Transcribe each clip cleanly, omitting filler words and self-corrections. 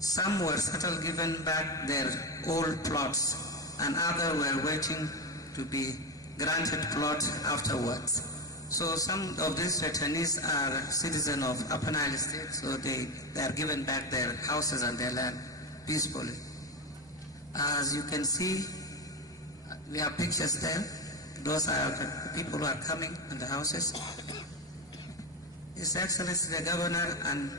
Some were settled, given back their old plots, and others were waiting to be granted plot afterwards. So some of these returnees are citizens of Upper Nile State, so they are given back their houses and their land peacefully. As you can see, we have pictures there. Those are the people who are coming in the houses. His Excellency the Governor and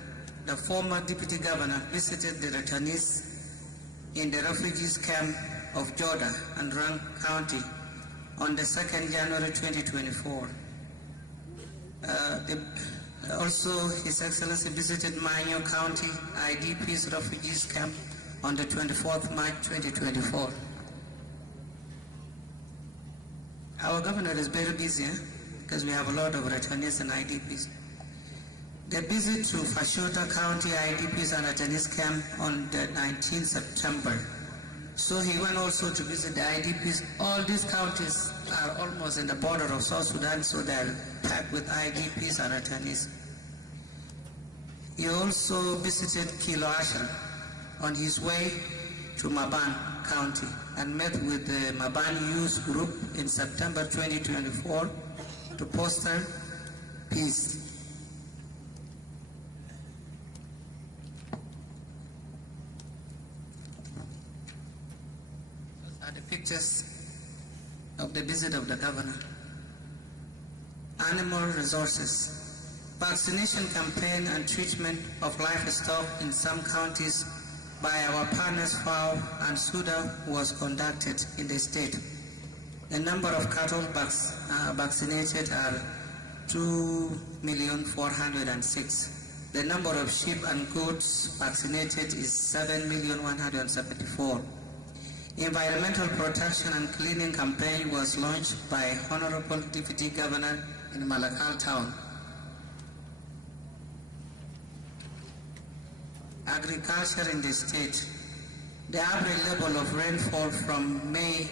the former Deputy Governor visited the returnees in the refugees camp of Joda and Rang County on the 2nd January 2024. Also, His Excellency visited Manyo County IDP's refugees camp on the 24th March 2024. Our governor is very busy because we have a lot of returnees and IDPs. The visit to Fashota County IDPs and returnees camp on the 19th September. So he went also to visit the IDPs. All these counties are almost in the border of South Sudan, so they're packed with IDPs and returnees. He also visited Kilo Ashar on his way to Maban County and met with the Maban Youth Group in September 2024 to foster peace. Those are the pictures of the visit of the governor. Animal resources. Vaccination campaign and treatment of livestock in some counties by our partners FAO and SUDA was conducted in the state. The number of cattle vaccinated are 2,406,000. The number of sheep and goats vaccinated is 7,174,000. Environmental protection and cleaning campaign was launched by Honourable Deputy Governor in Malakal town. Agriculture in the state. The average level of rainfall from May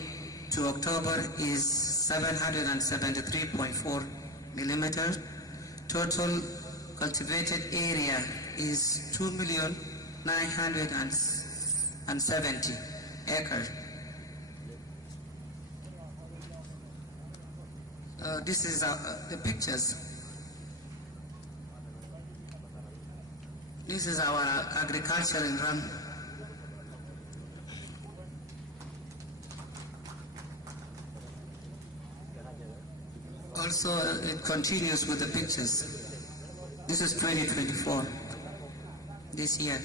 to October is 773.4 millimeters. Total cultivated area is 2,970,000 acres. This is the pictures. This is our agriculture in Ram. Also, it continues with the pictures. This is 2024, this year.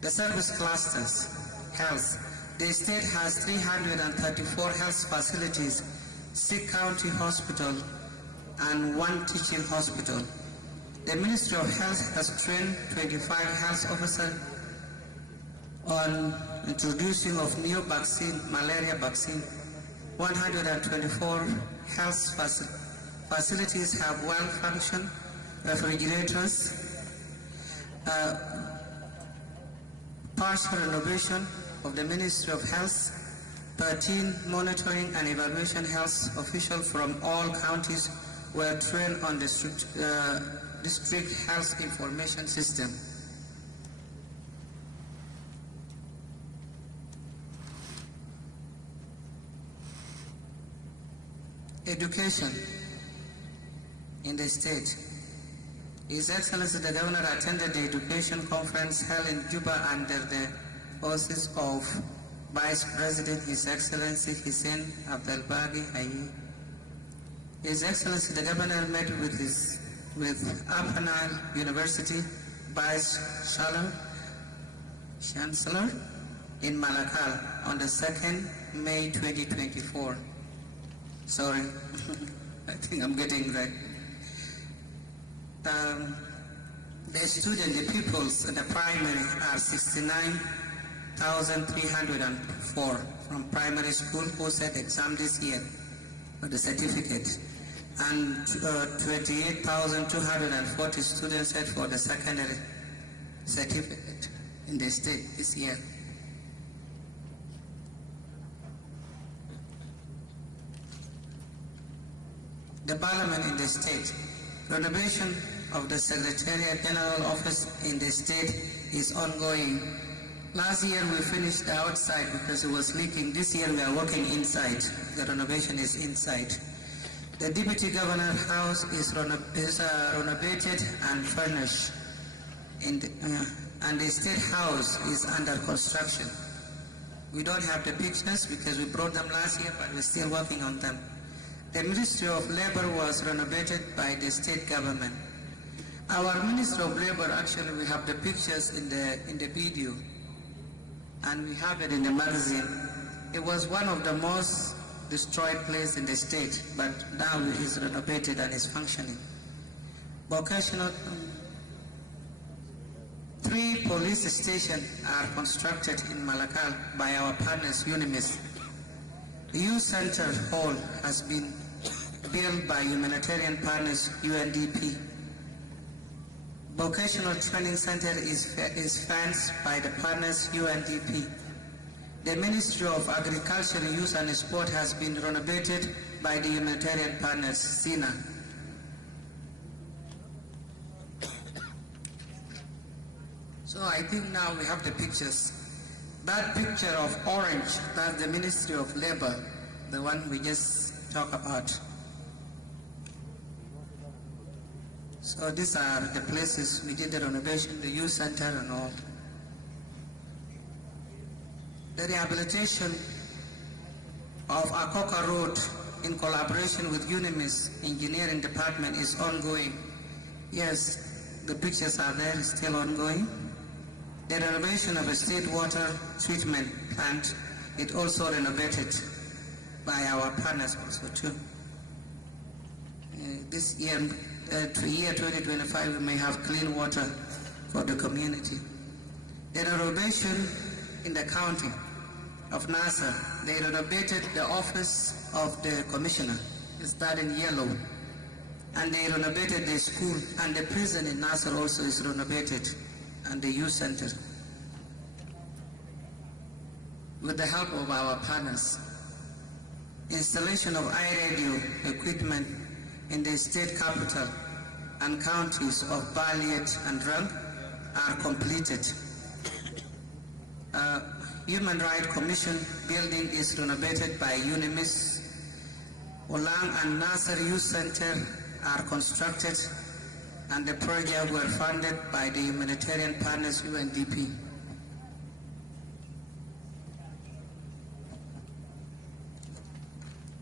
The service clusters, health. The state has 334 health facilities, 6 county hospitals, and 1 teaching hospital. The Ministry of Health has trained 25 health officers on introducing of new vaccine, malaria vaccine. 124 health facilities have well-functioned refrigerators. Partial renovation of the Ministry of Health. 13 monitoring and evaluation health officials from all counties were trained on the district health information system. Education in the state. His Excellency the Governor attended the education conference held in Juba under the auspices of Vice President His Excellency Hussein Abdelbagi Hayi. His Excellency the Governor met with Upper Nile University Vice Chancellor in Malakal on the 2nd May 2024. Sorry, I think I'm getting right. The students, the pupils in the primary are 69,304 from primary school who set exam this year for the certificate, and 28,240 students set for the secondary certificate in the state this year. The parliament in the state. Renovation of the Secretariat General Office in the state is ongoing. Last year we finished the outside because it was leaking. This year we are working inside. The renovation is inside. The Deputy Governor's house is renovated and furnished, and the State House is under construction. We don't have the pictures because we brought them last year, but we're still working on them. The Ministry of Labor was renovated by the state government. Our Ministry of Labor, actually, we have the pictures in the video, and we have it in the magazine. It was one of the most destroyed places in the state, but now it is renovated and is functioning. Vocational, 3 police stations are constructed in Malakal by our partners, UNIMIS. The youth center hall has been built by Humanitarian partners, UNDP. Vocational training center is financed by the partners, UNDP. The Ministry of Agriculture, Youth and Sport has been renovated by the Humanitarian partners, SINA. So I think now we have the pictures. That picture of orange, that's the Ministry of Labor, the one we just talked about. So these are the places we did the renovation, the youth center and all. The rehabilitation of Akoka Road in collaboration with UNIMIS Engineering Department is ongoing. Yes, the pictures are there, it's still ongoing. The renovation of a state water treatment plant is also renovated by our partners also too. This year, year 2025, we may have clean water for the community. The renovation in the county of Nasser, they renovated the office of the commissioner. It's that in yellow. And they renovated the school, and the prison in Nasser also is renovated, and the youth center. With the help of our partners, installation of iRadio equipment in the state capital and counties of Baliet and Rang are completed. Human Rights Commission building is renovated by UNIMIS. Olang and Nasser Youth Center are constructed, and the project were funded by the Humanitarian partners UNDP.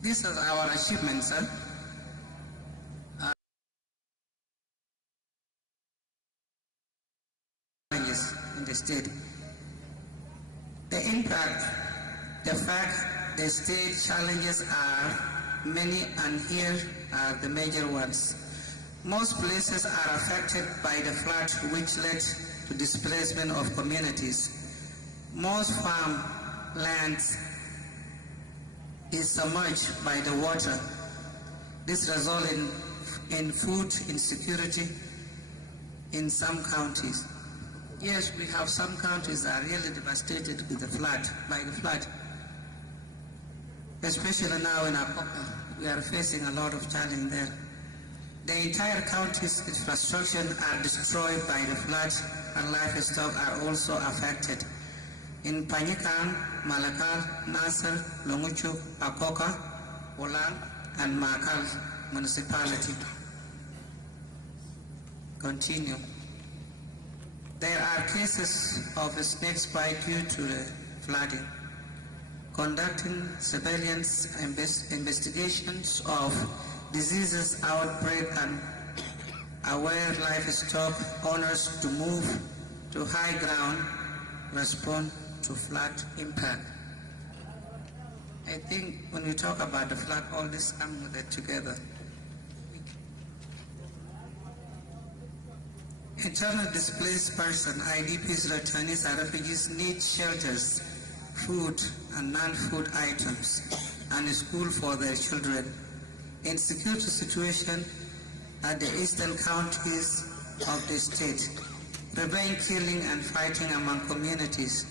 These are our achievements, sir. In the state. The impact, the fact, the state challenges are many, and here are the major ones. Most places are affected by the flood, which led to displacement of communities. Most farm lands is submerged by the water. This results in food insecurity in some counties. Yes, we have some counties that are really devastated with the flood, by the flood. Especially now in Akoka, we are facing a lot of challenge there. The entire county's infrastructure are destroyed by the flood, and livestock are also affected. In Panyikang, Malakal, Nasser, Longuchuk, Akoka, Olang, and Makal municipality. Continue. There are cases of a snake bite due to the flooding. Conducting surveillance investigations of diseases outbreak and aware livestock owners to move to high ground, respond to flood impact. I think when we talk about the flood, all this comes with it together. Internally displaced persons, IDPs, returnees, and refugees need shelters, food and non-food items, and a school for their children. Insecurity situation at the eastern counties of the state, prevent killing and fighting among communities,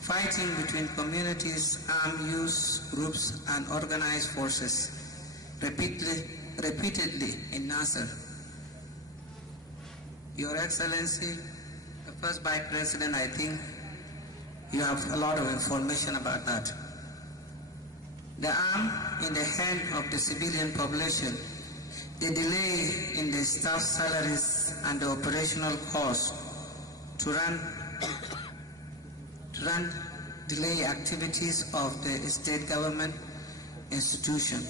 fighting between communities, armed youth groups, and organized forces, repeatedly in Nasser. Your Excellency, the first Vice President, I think you have a lot of information about that. The arm in the hand of the civilian population, the delay in the staff salaries and the operational costs to run delay activities of the state government institution,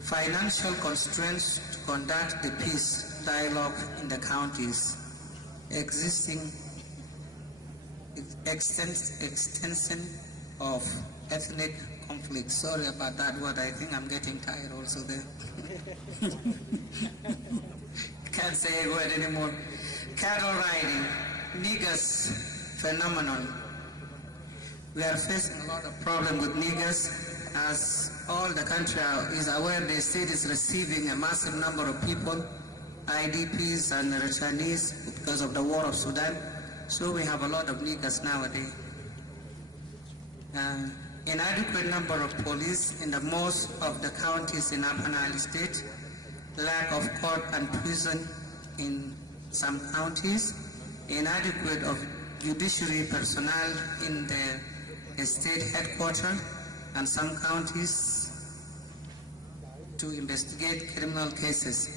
financial constraints to conduct the peace dialogue in the counties, existing extension of ethnic conflict. Sorry about that word, I think I'm getting tired also there. Can't say a word anymore. Cattle riding, niggers phenomenon. We are facing a lot of problem with niggers, as all the country is aware. The state is receiving a massive number of people, IDPs and returnees, because of the war of Sudan. So we have a lot of niggers nowadays. Inadequate number of police in the most of the counties in Upper Nile State, lack of court and prison in some counties, inadequate of judiciary personnel in the state headquarters and some counties to investigate criminal cases.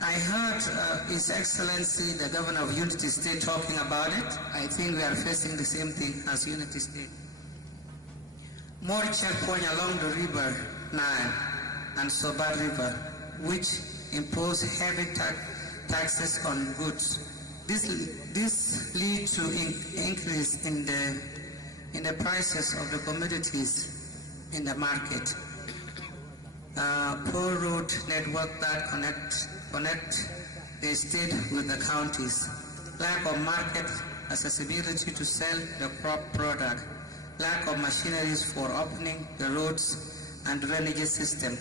I heard His Excellency, the Governor of Unity State, talking about it. I think we are facing the same thing as Unity State. More checkpoints along the river Nile and Sobat River, which impose heavy taxes on goods. This leads to increase in the prices of the commodities in the market. Poor road network that connect the state with the counties, lack of market accessibility to sell the crop product, lack of machineries for opening the roads and drainage system,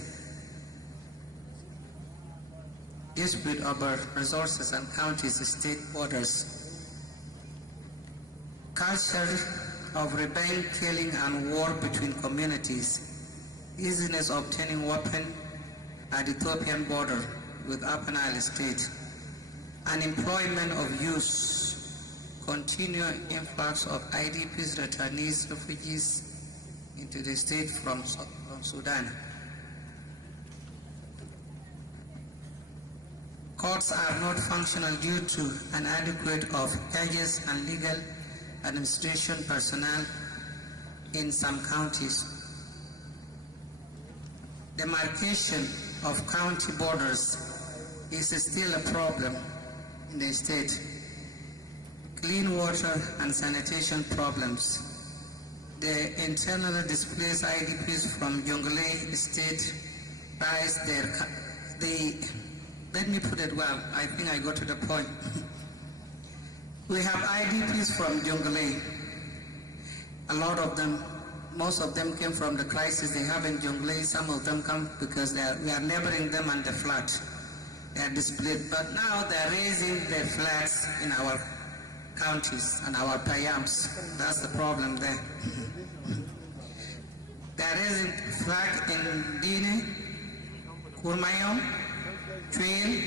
dispute over resources and counties' state borders, culture of rebellion, killing and war between communities, easiness of obtaining weapons at Ethiopian border with Upper Nile State, unemployment of youth, continued influx of IDPs, returnees, refugees into the state from Sudan. Courts are not functional due to inadequate of judges and legal administration personnel in some counties. Demarcation of county borders is still a problem in the state. Clean water and sanitation problems. The internally displaced IDPs from Jonglei state rise let me put it well, I think I got to the point. We have IDPs from Jonglei. A lot of them, most of them came from the crisis they have in Jonglei. Some of them come because we are neighboring them and the flood. They are displaced, but now they are raising their flags in our counties and our payams. That's the problem there. They are raising flag in Dine, Kurmayom, Trail,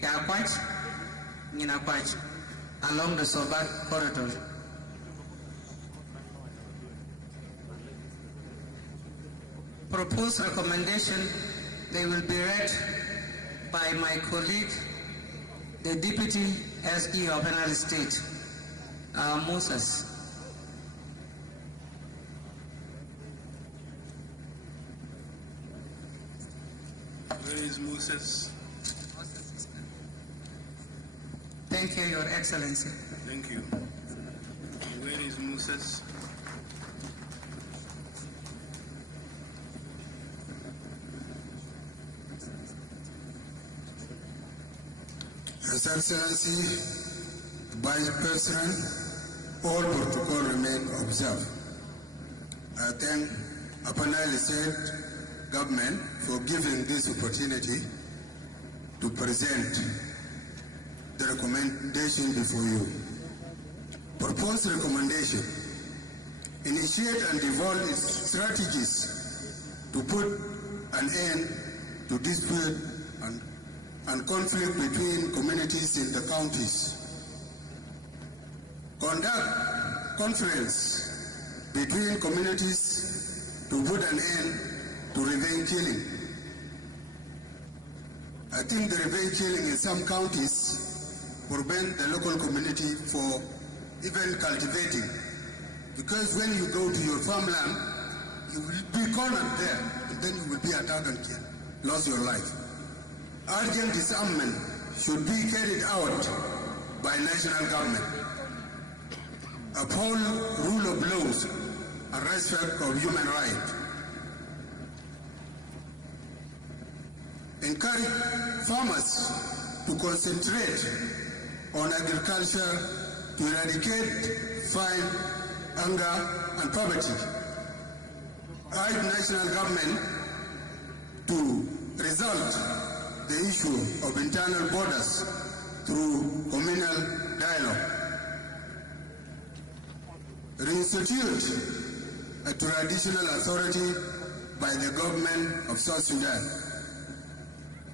Yakwach, Ninakwach, along the Sobat corridor. Proposed recommendation, they will be read by my colleague, the Deputy SE of Penal State, Moses. Where is Moses? Thank you, Your Excellency. Thank you. Where is Moses? His Excellency, Vice President, all protocol remain observed. I thank Upper Nile State government for giving this opportunity to present the recommendation before you. Proposed recommendation: initiate and develop strategies to put an end to dispute and and conflict between communities in the counties. Conduct conference between communities to put an end to revenge killing. I think the revenge killing in some counties prevent the local community for even cultivating. Because when you go to your farmland, you will be cornered there, and then you will be attacked and killed, lost your life. Urgent disarmament should be carried out by national government. Uphold rule of laws and respect of human rights. Encourage farmers to concentrate on agriculture to eradicate famine, hunger, and poverty. Urge national government to resolve the issue of internal borders through communal dialogue. Reinstitute a traditional authority by the government of South Sudan.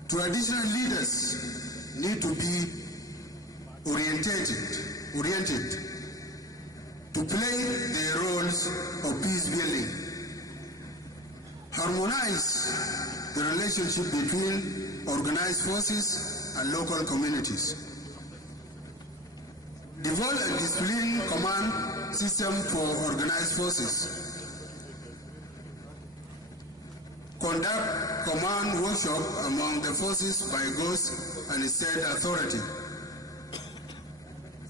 Traditional leaders need to be oriented to play their roles of peace building. Harmonize the relationship between organized forces and local communities. Develop a disciplined command system for organized forces. Conduct command workshop among the forces by ghost and state authority.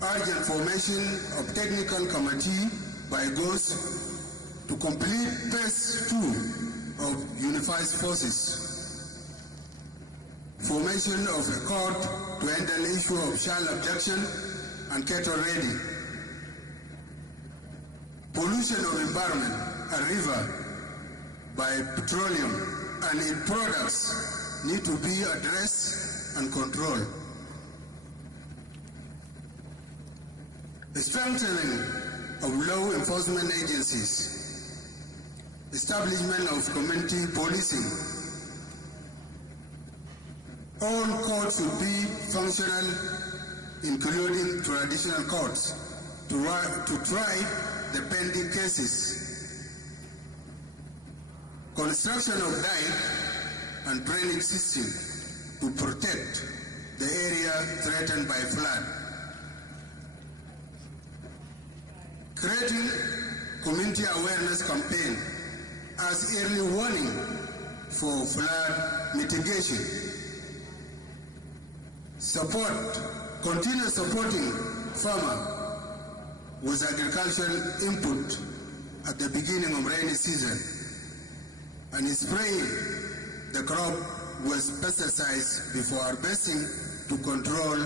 Urgent formation of technical committee by ghost to complete phase 2 of unified forces. Formation of a court to handle the issue of child abduction and cattle raiding. Pollution of environment and river by petroleum and its products need to be addressed and controlled. The strengthening of law enforcement agencies, establishment of community policing. All courts should be functional, including traditional courts, to try the pending cases. Construction of dike and drainage system to protect the area threatened by flood. Creating community awareness campaign as early warning for flood mitigation. Continue supporting farmer with agricultural input at the beginning of rainy season and spraying the crop with pesticides before harvesting to control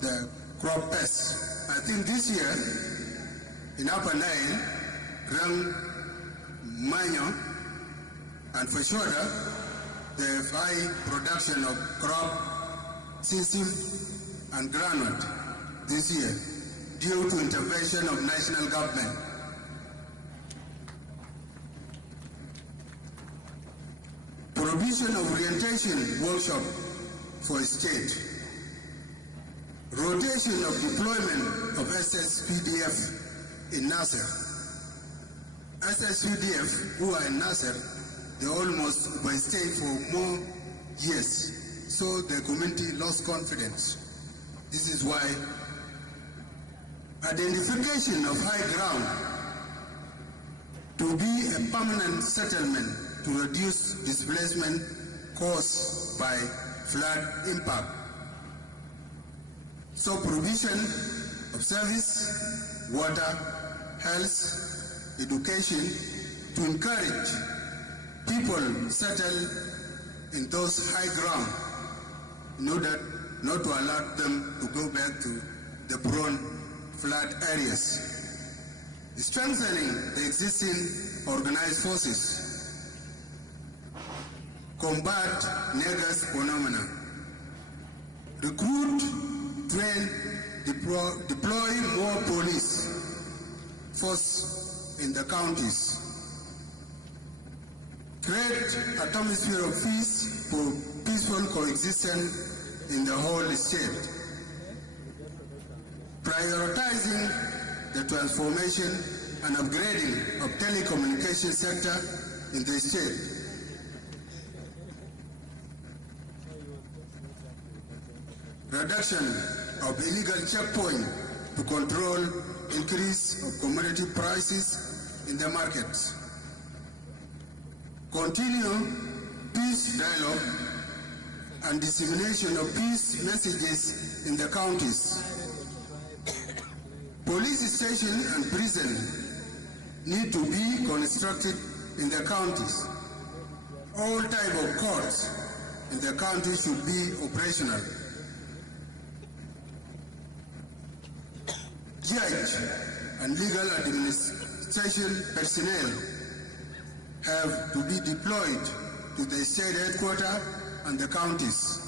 the crop pests. I think this year in Upper Nile, Rang, Manyo, and Fashoda, the high production of crop, sesame, and groundnut this year due to intervention of national government. Provision of orientation workshop for state. Rotation of deployment of SSPDF in Nasser. SSPDF who are in Nasser, they almost stayed for more years, so the community lost confidence. This is why identification of high ground to be a permanent settlement to reduce displacement caused by flood impact. So provision of service, water, health, education to encourage people settle in those high ground in order not to allow them to go back to the prone flood areas. Strengthening the existing organized forces. Combat negus phenomena. Recruit, train, deploy more police force in the counties. Create atmosphere of peace for peaceful coexistence in the whole state. Prioritizing the transformation and upgrading of telecommunication sector in the state. Reduction of illegal checkpoint to control increase of commodity prices in the markets. Continue peace dialogue and dissemination of peace messages in the counties. Police station and prison need to be constructed in the counties. All type of courts in the county should be operational. Judge and legal administration personnel have to be deployed to the state headquarters and the counties.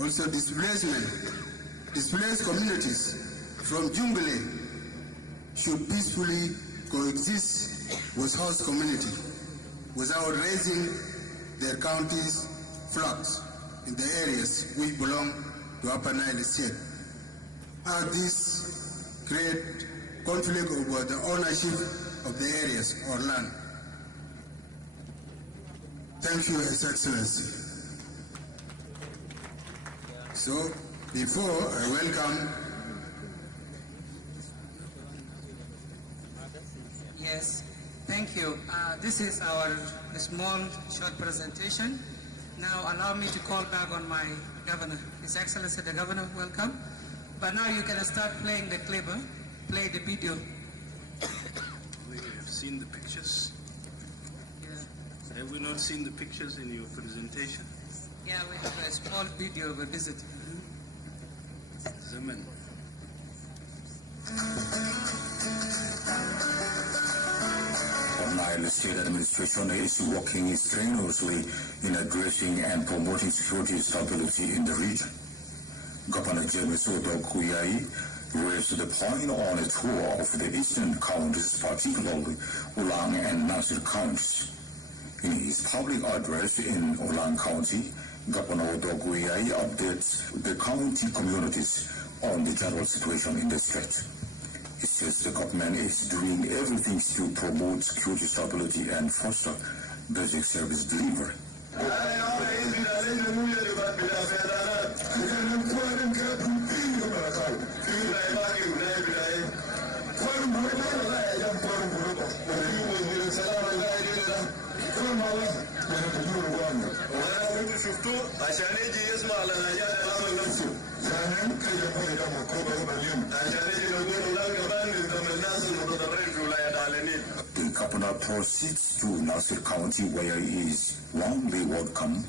Also displaced communities from Jungle should peacefully coexist with host community without raising their counties' flags in the areas which belong to Upper Nile State. As this create conflict over the ownership of the areas or land. Thank you, His Excellency. So, before I welcome. Yes, thank you. This is our small short presentation. Now allow me to call back on my governor. His Excellency the Governor, welcome. But now you can start playing the clip, play the video. We have seen the pictures. Yeah. Have we not seen the pictures in your presentation? Yeah, we have a small video of a visit. Zaman. The state administration is working strenuously in addressing and promoting security stability in the region. Governor James Odo Kuyai raised the point on a tour of the eastern counties, particularly Ulang and Nasir counties. In his public address in Ulang County, Governor Odo Kuyai updates the county communities on the general situation in the state. He says the government is doing everything to promote security stability and foster basic service delivery. The governor proceeds to Nasir County, where he is warmly welcome.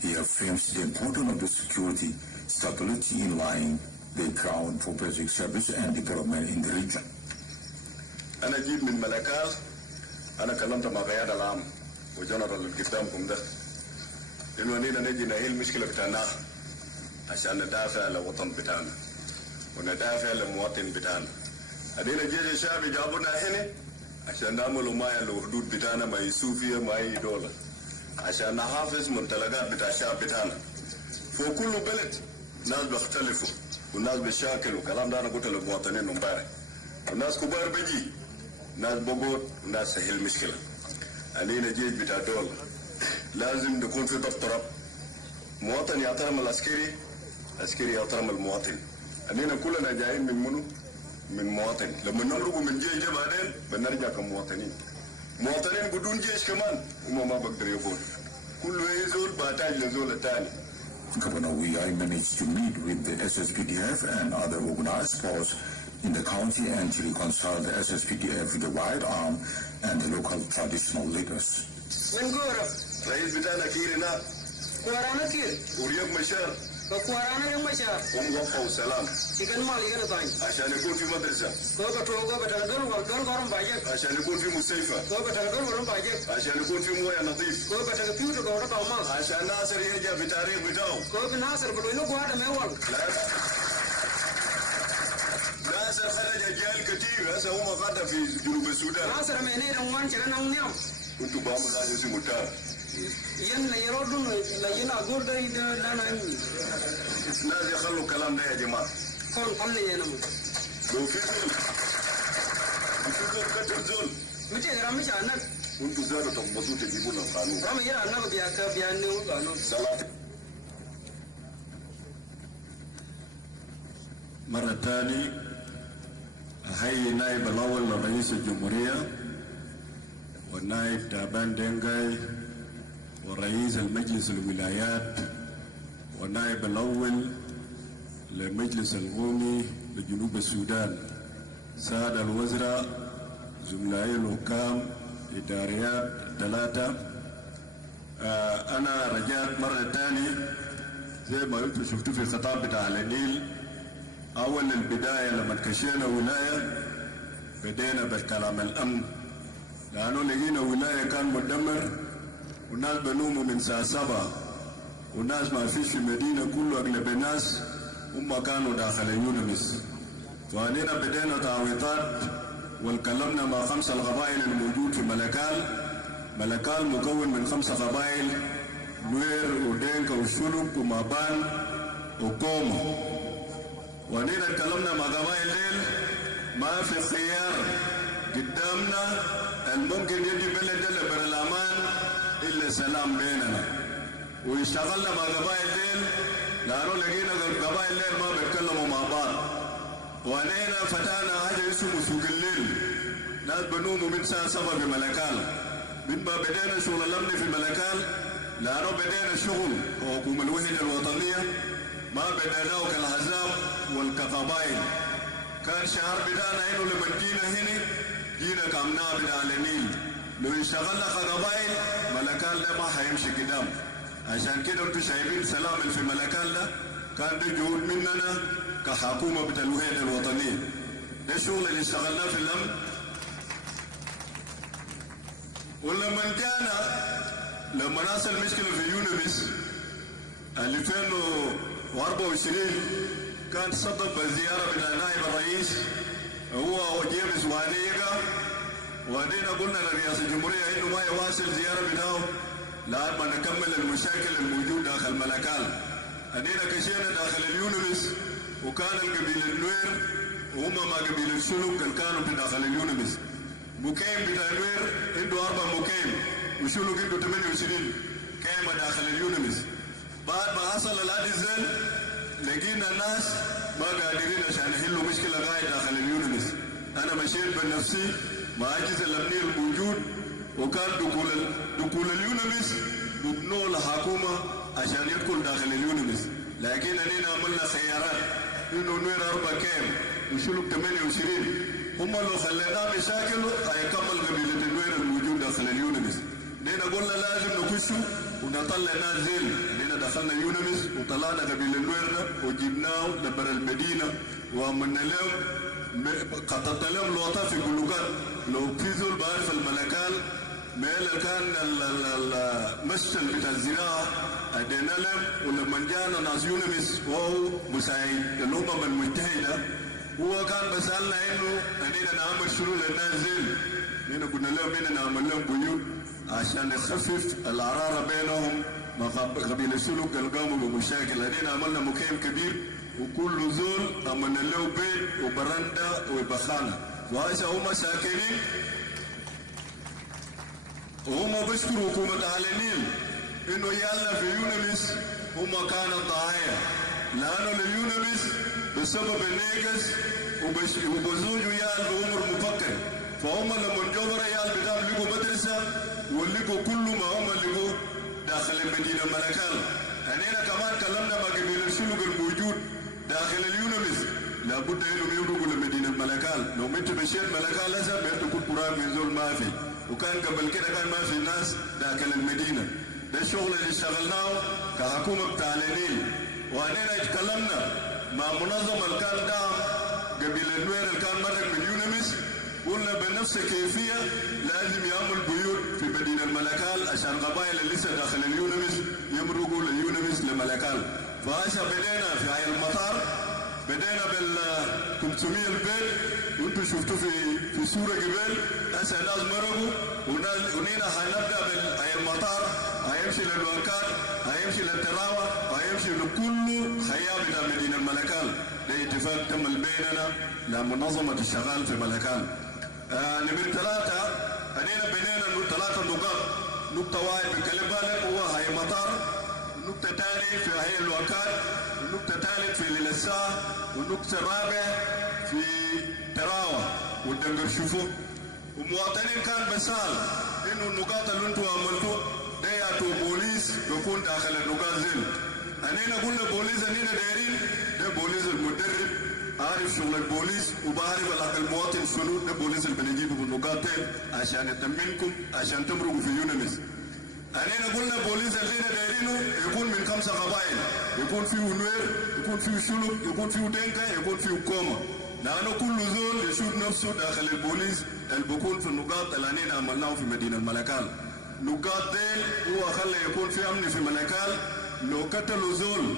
He affirms the importance of the security, stability in line the ground for basic service and development in the region. أنا جيت من ملكال أنا كلمت مع قيادة العام وجنرال اللي قدامكم ده إنه أننا نجي نحل المشكلة بتاعنا عشان ندافع على الوطن بتاعنا وندافع على المواطن بتاعنا. أدينا جيش الشعبي جابونا هنا عشان نعملوا ماي الحدود بتاعنا ما يسوفيا ما يدولة عشان نحافظ منطلقات بتاع الشعب بتاعنا. فكل بلد ناس بيختلفوا والناس بيشاكل وكلام ده أنا قلت للمواطنين امبارح. الناس كبار بيجي ناس بقول وناس سهل مشكلة. علينا جيش بتاع دولة لازم نكون في ضبط رب. مواطن يحترم العسكري، عسكري يحترم المواطن. علينا كلنا جايين من منو؟ من مواطن. لما نمرق من جيش بعدين بنرجع كمواطنين. مواطنين بدون جيش كمان هم ما بقدر يقول. كل يزول بحتاج لزول الثاني. Governor Wiyai managed to meet with the SSPDF and other organized forces in the county and to reconcile the SSPDF, the right arm, and the local traditional leaders. رئيس بتاعنا كير هناك. كورانا كير. ورياض مشار. كورانا يوم مشار. وموفق وسلام. يكن مال يكن طاين. عشان يكون في مدرسة. كو بتنقل قرن باجك. عشان يكون في مستشفى. كو بتنقل قرن باجك. عشان يكون في مويه نظيف. كو بتنقل قرن طعام. عشان ناصر يرجع بتاريخ بتاعه. كو بناصر بدو قاعد ما يوال. ناصر خرج أجيال كثير هسه هم قاعدة في جنوب السودان. ناصر منين وان شغلنا ونيام. كنتوا بعمل هذا اسمه متار. ين يردون لين أقول ده أنا عندي الناس يخلوا الكلام ده يا جماعه. كون قلني أنا لو في زول كتر زول متى رامش عنك وانتوا زادوا تضبطوا تجيبوا لنا القانون. رامي يا عنك بيعني قانون. صلاة مرة تاني أحيي النائب الأول لرئيس الجمهورية والنائب تابان دينغاي ورئيس المجلس الولايات والنائب الأول لمجلس القومي لجنوب السودان، سادة الوزراء، زملائي الحكام، إداريات ثلاثة. أنا رجعت مرة تاني زي ما قلت شفتوا في الخطاب بتاع النيل. أول البداية لما كشينا ولاية بدينا بالكلام الأمن، لأنه لقينا ولاية كان مدمر والناس بنوموا من الساعة 7 والناس ما فيش في المدينة كله، أغلب الناس هم كانوا داخل يونس. فأننا بدينا تعويضات واتكلمنا مع 5 القبائل الموجود في ملكال مكون من 5 قبائل: نوير ودينكا وشلوك ومابان وكومو. وانينا اتكلمنا مع قبائل ديل ما في خيار قدامنا الممكن يجي بلد لبرلمان الا سلام بيننا، واشتغلنا مع قبائل ديل لانه لقينا القبائل ديل ما بيتكلموا مع بعض. وانينا فتحنا حاجه اسمه سوق الليل، ناس بنوموا من الساعه 7 في ملكال. من ما بدينا شغل الامن في ملكال لانه بدينا شغل حكومه الوحده الوطنيه ما بدأناه كالحزاب والكقبائل. كان شعار بدانا انه لما جينا هنا جينا كامنا بتاع النيل، لو اشتغلنا كقبائل ملكال ده ما حيمشي قدام. عشان كده انتوا شايفين سلام في ملكال ده كان ده جهود مننا كحكومه بتاع الوحده الوطنيه. ده الشغل اللي اشتغلناه في الامن. ولما جانا لما نحصل مشكله في يونس 2024 كان صدق بزياره من نائب الرئيس هو جيمس وانيقا، وادينا قلنا لرئاسه الجمهوريه انه ما يواصل زياره بتاعه لما نكمل المشاكل الموجود داخل ملكال. ادينا كشينا داخل اليونس وكان القبيله النوير وهم ما قبيله الشلوك اللي كانوا في داخل اليونس. مكيم بتاع النوير عنده 4 مكيم وشلوك عنده 28 كيمه داخل اليونس. بعد ما حصل الادزل لقينا الناس ما قادرين عشان يحلوا مشكله غايه داخل اليونس. انا مشيت بنفسي مع اجهزه الامنيه الموجود وكان دخول اليونس ببنوا الحكومه عشان يدخل داخل اليونس، لكن اننا عملنا خيارات انه نوير 4 كيم وشلوك 28 هم لو خليناه مشاكل هيكمل قبيله النوير الموجود داخل اليونس. لينا قلنا لازم نخشوا ونطلع ناس زين. لينا دخلنا يونس وطلعنا قبيله النوير ده وجبناه لبر المدينه وعملنا لهم خططنا لهم لوطه في قلوقات. لو في زول بعرف الملكال ميل كان المشتل بتاع الزراعه ادينا لهم. ولما جانا ناس يونس وهو مساعد الامم المتحده هو كان بسالنا انه اننا نعمل شنو للناس زين. هنا قلنا لهم اننا نعمل لهم بيوت عشان نخفف العراره بينهم مع قبيله السلوك اللي قاموا بمشاكل. هدينا عملنا مكيم كبير وكل زول عملنا له بيت وبرندة وبخانه، وهذا هم ساكنين وهم بيشكروا حكومه على النيل انه يالنا في يونس هم كانوا ضحايا، لانه اليونس بسبب النيجس وبزوجوا يال بعمر مفكر. فهم لما جابوا ريال بتاعهم لقوا مدرسه ولقوا كل ما هم لقوا داخل المدينه ملكال. اننا كمان كلمنا مع قبيله الشلوك الموجود داخل اليونس لابد انهم يبقوا لمدينه ملكال. لو انت مشيت ملكال هسه بيرتكوا قراب من زول ما في، وكان قبل كده كان ما في ناس داخل المدينه. ده الشغل اللي اشتغلناه كحكومه بتاع النيل. واننا اتكلمنا مع منظمه اللي كان دعم قبيله النوير اللي كان مرق من يونس، قلنا بنفس الكيفيه لازم يعمل بيوت في مدينه الملكال عشان قبائل اللي لسه داخل اليونس يمرقوا لليونس لملكال. فهسه بدينا في هاي المطار بدينا بال 300 البيت وانتم شفتوا في صورة قبل. هسه الناس مرقوا ونينا هنبدأ بالمطار، هيمشي للوانكات، هيمشي للتراوة، هيمشي لكل حياة بتاع مدينة الملكال. ده اتفاق تم بيننا لمنظمة الشغال في ملكال. نمرة 3 هنينا بيننا 3 نقاط. نقطة واحد بكلم بالك هو هي مطار، النقطة الثانية في هي الوكال، النقطة الثالث في للساعة، والنقطة الرابعة في تراوة والدنجر شوفوا. ومواطنين كان بسال انه النقاط اللي انتوا عملتوا ده ياتوا بوليس يكون داخل النقاط زين. انينا قلنا بوليس انينا دايرين ده بوليس المدرب عارف شغل البوليس وبعرف الاقل المواطن شنو. ده بوليس اللي بنجيبه بالنقاط عشان يطمنكم عشان تمرقوا في يونس. أنينا قلنا بوليس اللينا دايرينه يكون من 5 قبائل، يكون فيه نوير، يكون فيه شلوك، يكون فيه دينكا، يكون فيه كوما، لأنه كل زول يشوف نفسه داخل البوليس اللي بيكون في النقاط اللي أنينا عملناه في مدينة الملكال. نقاط ديل هو خلى يكون في أمن في ملكال. لو قتلوا زول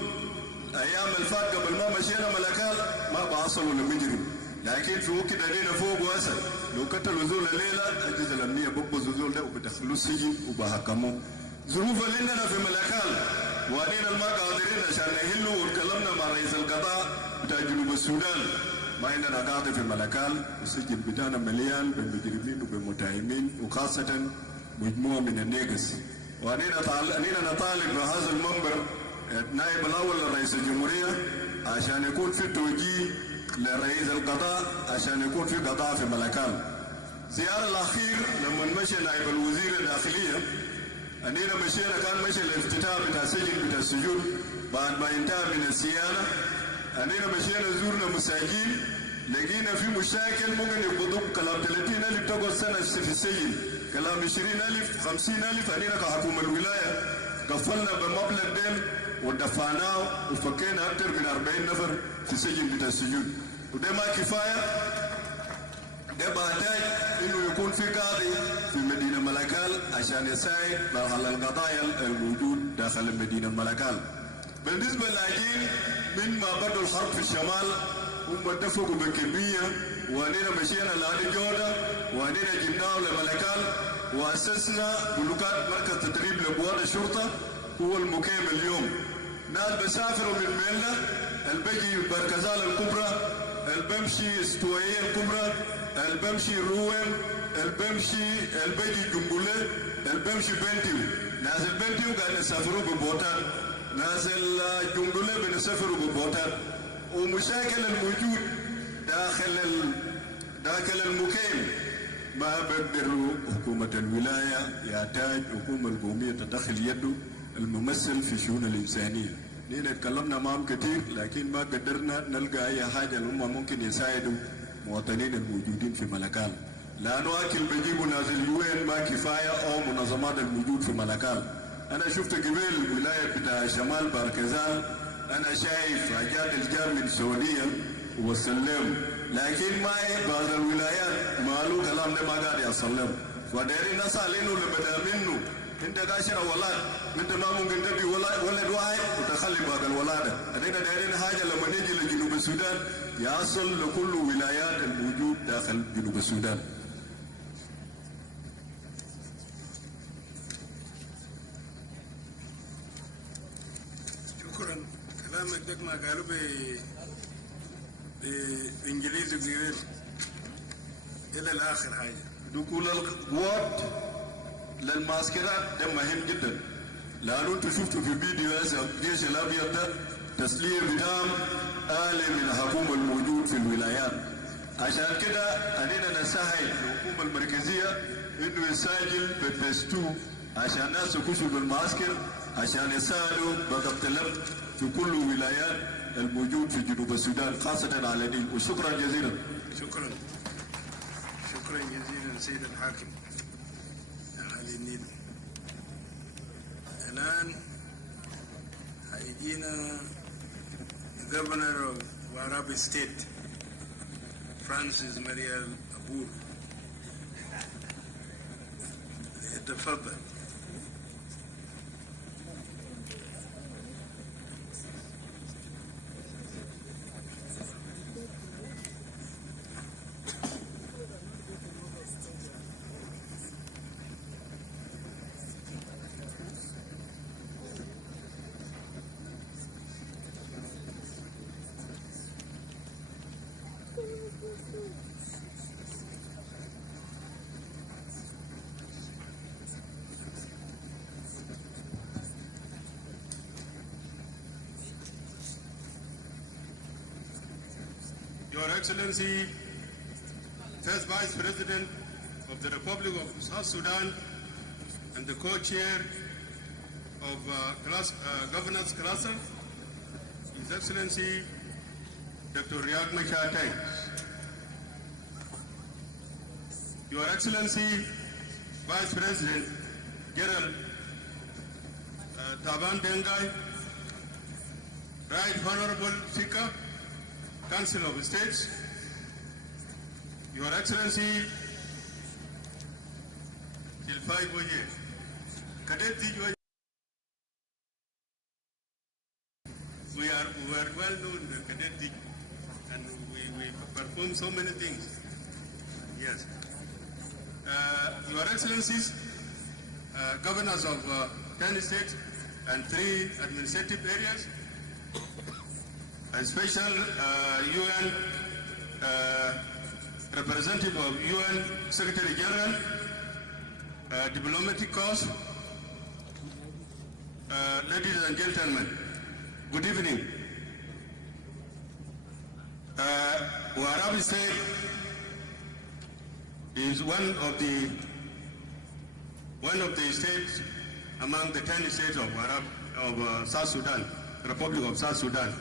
أيام الفات قبل ما مشينا ملكال ما بعصلوا لمجرم، لكن في وقت أنينا فوق واسع لو قتلوا زول الليلة أجهزة الأمنية بقبضوا زول ده وبدخلوا السجن وبحكموه. ظروف اللي عندنا في ملكال وأنينا ما قادرين عشان نهلوا. وتكلمنا مع رئيس القضاء بتاع جنوب السودان، ما عندنا قاضي في ملكال، السجن بتاعنا مليان بالمجرمين وبالمتهمين وخاصة مجموعة من النيجس. وأنينا نطالب بهذا المنبر نائب الأول لرئيس الجمهورية عشان يكون في توجيه لرئيس القضاء عشان يكون في قضاء في ملكال. زيارة الأخير لما مشي نائب الوزير الداخلية أنينا مشينا كان مشي الافتتاح بتاع سجن بتاع السجون بعد ما انتهى من الصيانة. أنينا مشينا زورنا مساجين لقينا في مشاكل ممكن يقبضوك كلام 30,000 تقعد سنة في السجن، كلام 20,000 50,000. أنينا كحكومة الولاية قفلنا بمبلغ دين ودفعناه وفكينا أكثر من 40 نفر في سجن بتاع السجون. وده ما كفاية، ده بحتاج انه يكون في قاضي في مدينة ملكال عشان يساعد على القضايا الموجود داخل مدينة ملكال. بالنسبة للاجئين من ما بدوا الحرب في الشمال هم اتفقوا بكمية، وانينا مشينا لهذه جودة وانينا جبناه لملكال واسسنا بلوكات مركز تدريب لقوات الشرطة هو المقيم اليوم. ناس بسافروا من ميلا البيجي بركزال الكبرى، البمشي استوائية الكبرى، البمشي روين، البيجي جنبولة، البمشي بنتيو. ناس البنتيو قاعد يسافروا ببوتات، ناس الجنبولة بنسافروا ببوتات. ومشاكل الموجود داخل المقيم ما بقدروا حكومة الولاية يحتاج حكومة القومية تدخل يده الممثل في الشؤون الإنسانية. نحن تكلمنا معهم كثير لكن ما قدرنا نلقى أي حاجة اللي هم ممكن يساعدوا المواطنين الموجودين في ملكال، لأنه أكل بيجيبوا ناس اليوين ما كفاية أو منظمات الموجود في ملكال. أنا شفت قبل الولاية بتاع شمال باركزال، أنا شايف حاجات الجار من السعودية وسلم، لكن ما بعض الولايات ما له كلام ده ما قاعد يسلم. فدايرين نسأل إنه اللي بدأ منه انت قاشر ولاد، انت ما ممكن تدي ولد واحد وتخلي باقي الولاده. ادينا دايرين حاجه لما نيجي لجنوب السودان يصل لكل ولايات الموجود داخل جنوب السودان. شكرا. كلامك ده ما قالوا بانجليزي بغير الى الاخر حاجه. دخول القوات للمعسكرات ده مهم جدا، لانه انتوا شفتوا في فيديو الجيش الابيض ده تسليم دعم آلي من الحكومه الموجود في الولايات. عشان كده اننا نساعد الحكومه المركزيه انه يسجل بالدستور عشان الناس يخشوا بالمعسكر عشان يساعدوا بضبط الامن في كل ولايات الموجود في جنوب السودان خاصه على النيل. وشكرا جزيلا. شكرا جزيلا سيد الحاكم على النيل. الآن هيجينا Governor of Warabi State Francis Mariel Abur. يتفضل. Your Excellency, First Vice President of the Republic of South Sudan and the co-chair of Governance Cluster, His Excellency Dr. Riek Machar. Your Excellency, Vice President General Taban Dengai, Right Honourable Speaker, Council of States, Your Excellency Silfai Boye, Cadet Dijwa. We are well known, Cadet Dijwa, and we perform so many things. Yes. Your Excellencies, Governors of 10 states and 3 administrative areas, a special UN representative of UN Secretary General, diplomatic corps, ladies and gentlemen, good evening. Warabi State is one of the states among the 10 states of South Sudan, Republic of South Sudan.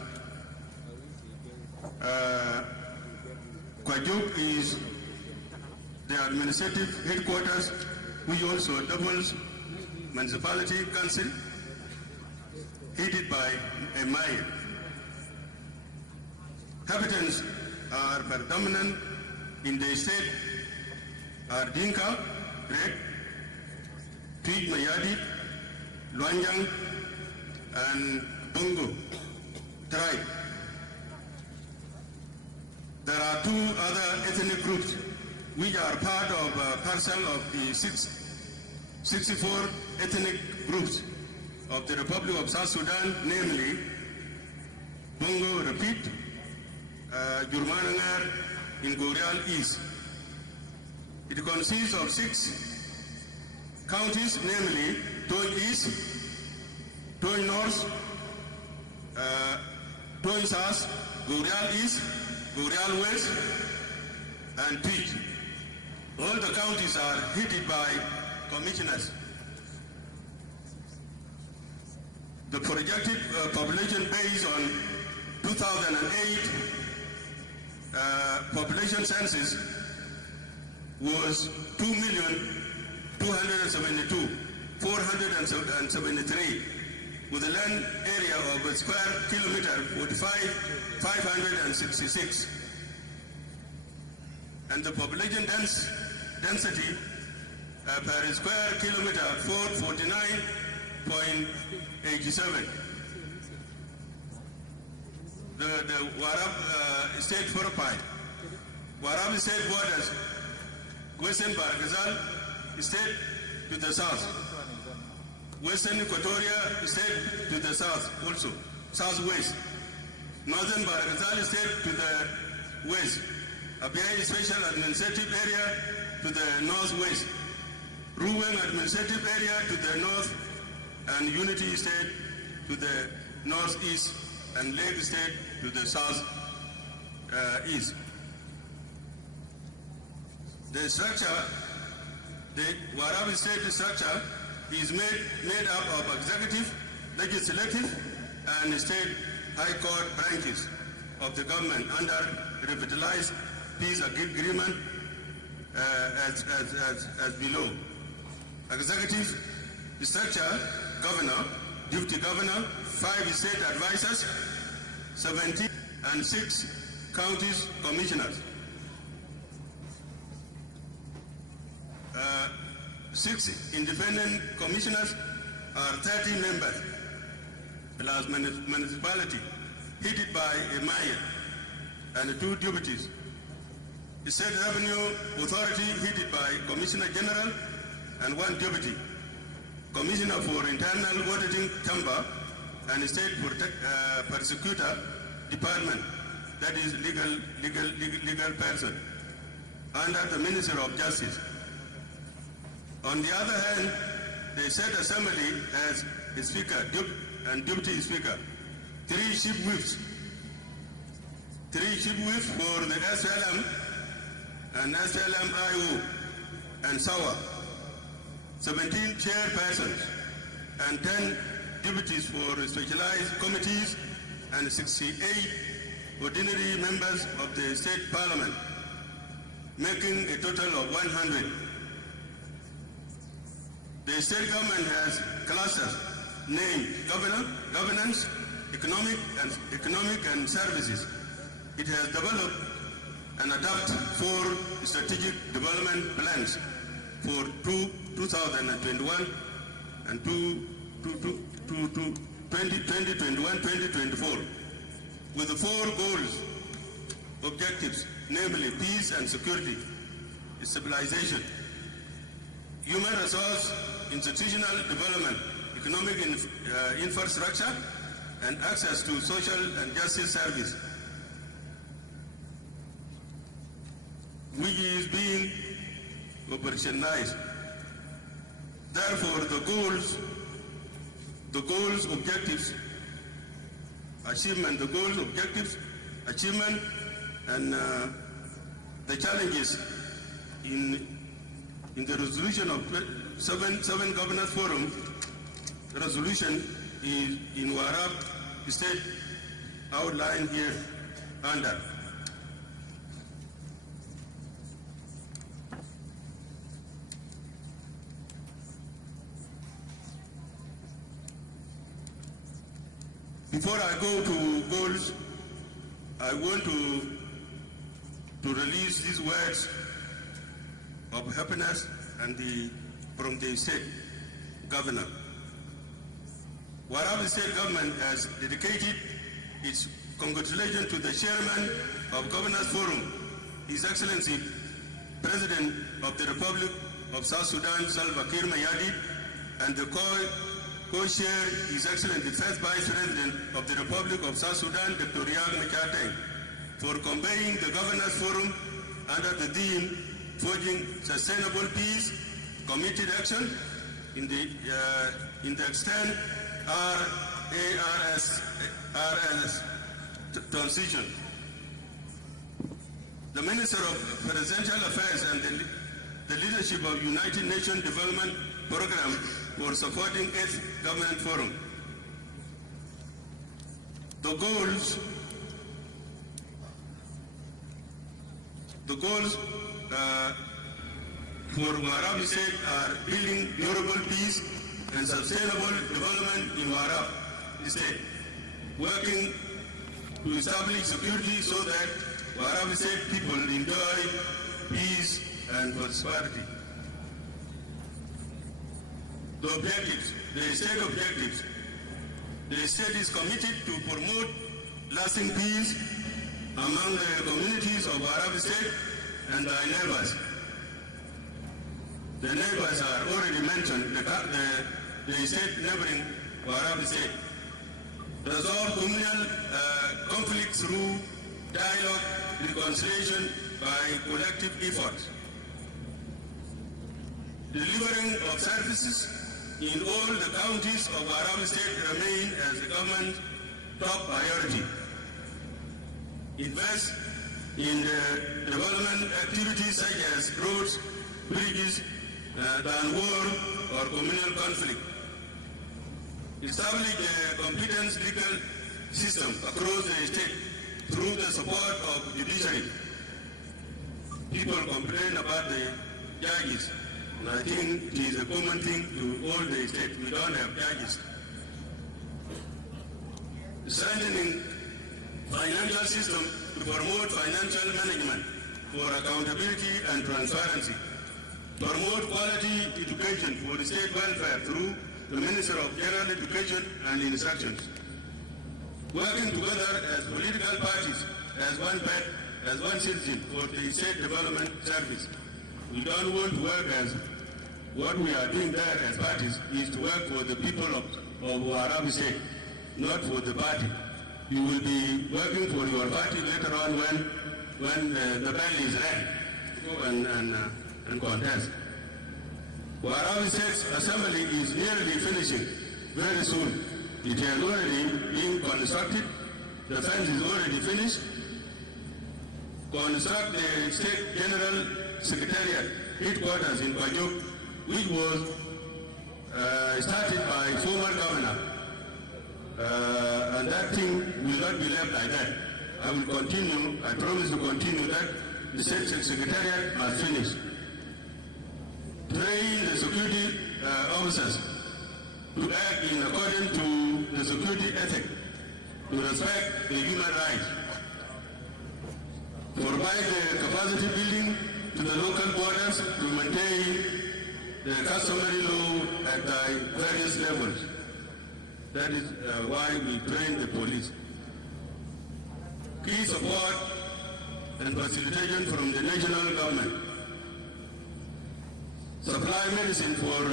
Kwajuk is the administrative headquarters, which also doubles municipality council, headed by a mayor. Inhabitants are predominant in the state are Dinka, Rek, Tweed Mayardit, Luanjang, and Bongo tribe. There are 2 other ethnic groups which are part of a parcel of the 64 ethnic groups of the Republic of South Sudan, namely Bongo, Rapid, Jurmanangar in Gorial East. It consists of 6 counties, namely Toj East, Toj North, Toj South, Gorial East, Gorial West, and Tweed. All the counties are headed by commissioners. The projected population based on 2008 population census was 2,272,473, with a land area of a square kilometer 45,566, and the population density per square kilometer 449.87. The Warab state fortified. Warab state borders Western Barghazal state to the south, Western Equatoria state to the south, also southwest, Northern Barghazal state to the west, Abiy special administrative area to the northwest, Ruwen administrative area to the north, and Unity state to the northeast, and Lake state to the south east. The structure, the Warab state structure, is made up of executive, legislative, and state high court branches of the government under revitalized peace agreement as below. Executive structure: governor, deputy governor, 5 state advisors, 17 and 6 counties commissioners. 6 independent commissioners are 30 members, plus municipality, headed by a mayor and 2 deputies. The State Revenue Authority, headed by Commissioner General and 1 deputy. Commissioner for Internal Auditing Chamber and State Prosecutor Department, that is legal person, under the Minister of Justice. On the other hand, the State Assembly has a Speaker and Deputy Speaker, three chief whips for the SLM and SLM-IO and Salva, 17 chairpersons and 10 deputies for specialized committees and 68 ordinary members of the state parliament, making a total of 100. The state government has clusters named governance, economic and services. It has developed and adopted 4 strategic development plans for 2021 and 2021-2024 with 4 goals, objectives, namely peace and security, stabilization, human resource, institutional development, economic infrastructure, and access to social and justice service, which is being operationalized. Therefore, the goals, objectives, achievement, and the challenges in the resolution of 7 Governors Forum resolution is in Warab State outlined here under. Before I go to goals, I want to release these words of happiness from the state governor. Warab State government has dedicated its congratulations to the chairman of Governors Forum, His Excellency, President of the Republic of South Sudan, Salva Kiir Mayardit, and the co-chair, His Excellency, First Vice President of the Republic of South Sudan, Dr. Mayardit, for convening the Governors Forum under the theme Forging Sustainable Peace, Committed Action in the extent R-ARCSS Transition. The Minister of Presidential Affairs and the leadership of United Nations Development Program for supporting 8th Government Forum. The goals for Warab State are building durable peace and sustainable development in Warab State, working to establish security so that Warab State people enjoy peace and prosperity. The objectives, the state objectives. The state is committed to promote lasting peace among the communities of Warab State and their neighbors. The neighbors are already mentioned, the state neighboring Warab State. Resolve communal conflicts through dialogue, reconciliation by collective efforts. Delivering of services in all the counties of Warab State remain as the government's top priority. Invest in the development activities such as roads, bridges, than war or communal conflict. Establish a competence legal system across the state through the support of judiciary. People complain about the judges, and I think it is a common thing to all the states. We don't have judges. Strengthening financial system to promote financial management for accountability and transparency. Promote quality education for the state welfare through the Minister of General Education and Instructions. Working together as political parties, as one pet, as one citizen for the state development service. We don't want to work as what we are doing there as parties is to work for the people of Warab State, not for the party. you will be working for your party later on when the bell is rang to go and contest. Warabi State's assembly is nearly finishing very soon. It has already been constructed. The fence is already finished. Construct the State General Secretariat headquarters in Bajuk, which was started by former governor. And that thing will not be left like that. I will continue, I promise to continue that. The State Secretariat must finish. Train the security officers to act in accordance to the security ethic, to respect the human rights. Provide the capacity building to the local borders to maintain the customary law at the various levels. That is why we train the police. Key support and facilitation from the national government. Supply medicine for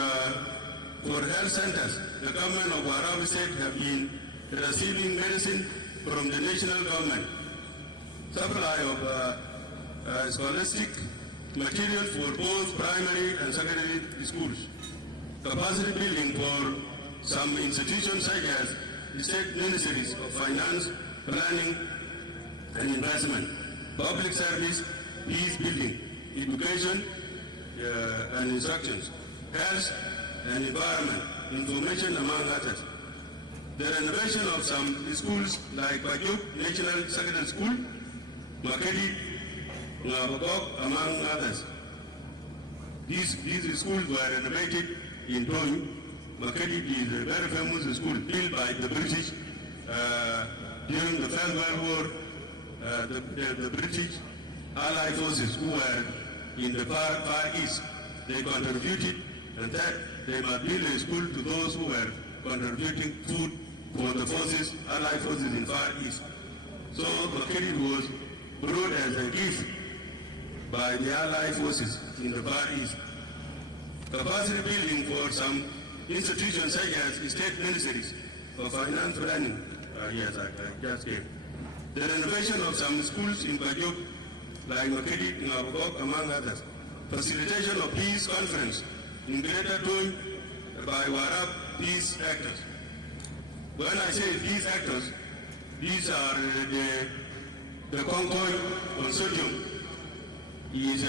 health centers. The government of Warabi State have been receiving medicine from the national government. Supply of scholastic material for both primary and secondary schools. Capacity building for some institutions such as the state ministries of finance, planning, and investment, public service, peace building, education and instructions, health and environment, information, among others. The renovation of some schools like Bajuk National Secondary School, Makedi, Ngabakok, among others. These schools were renovated in Toy. Makedi is a very famous school built by the British during the First World War. The British Allied forces who were in the far east, they contributed, and that they must build a school to those who were contributing food for the forces, Allied forces in far east. So Makedi was brought as a gift by the Allied forces in the far east. Capacity building for some institutions such as state ministries of finance planning. Yes, I just gave. The renovation of some schools in Bajuk, like Makedi, Ngabakok, among others. Facilitation of peace conference in Greater Toy by Warab peace actors. When I say peace actors, these are the Concord Consortium. Is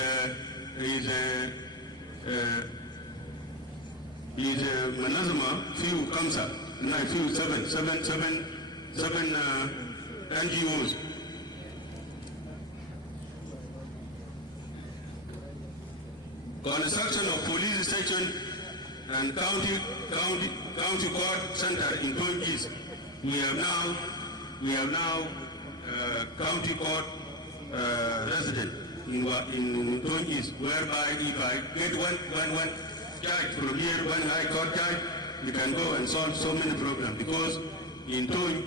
Manazama, few Kamsa, few seven NGOs. Construction of police station and county court center in Toy East. We have now county court resident in Toy East, whereby if I get one judge from here, one high court judge, we can go and solve so many problems. Because in Toy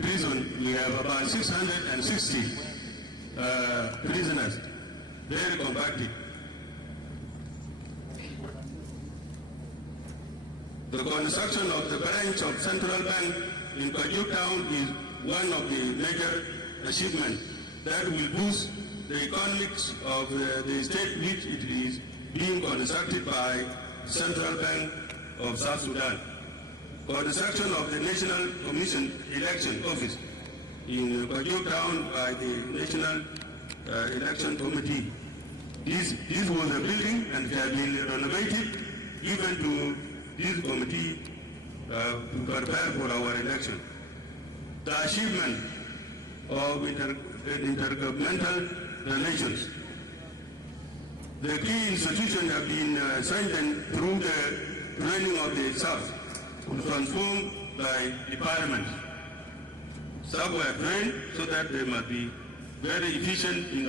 prison we have about 660 prisoners, very compacted. The construction of the branch of Central Bank in Bajuk Town is one of the major achievements that will boost the economics of the state, which it is being constructed by Central Bank of South Sudan. Construction of the National Commission Election Office in Bajuk Town by the National Election Committee. This was a building and it has been renovated given to this committee to prepare for our election. The achievement of intergovernmental relations. The key institutions have been strengthened through the training of the staff to transform the department. Staff were trained so that they must be very efficient in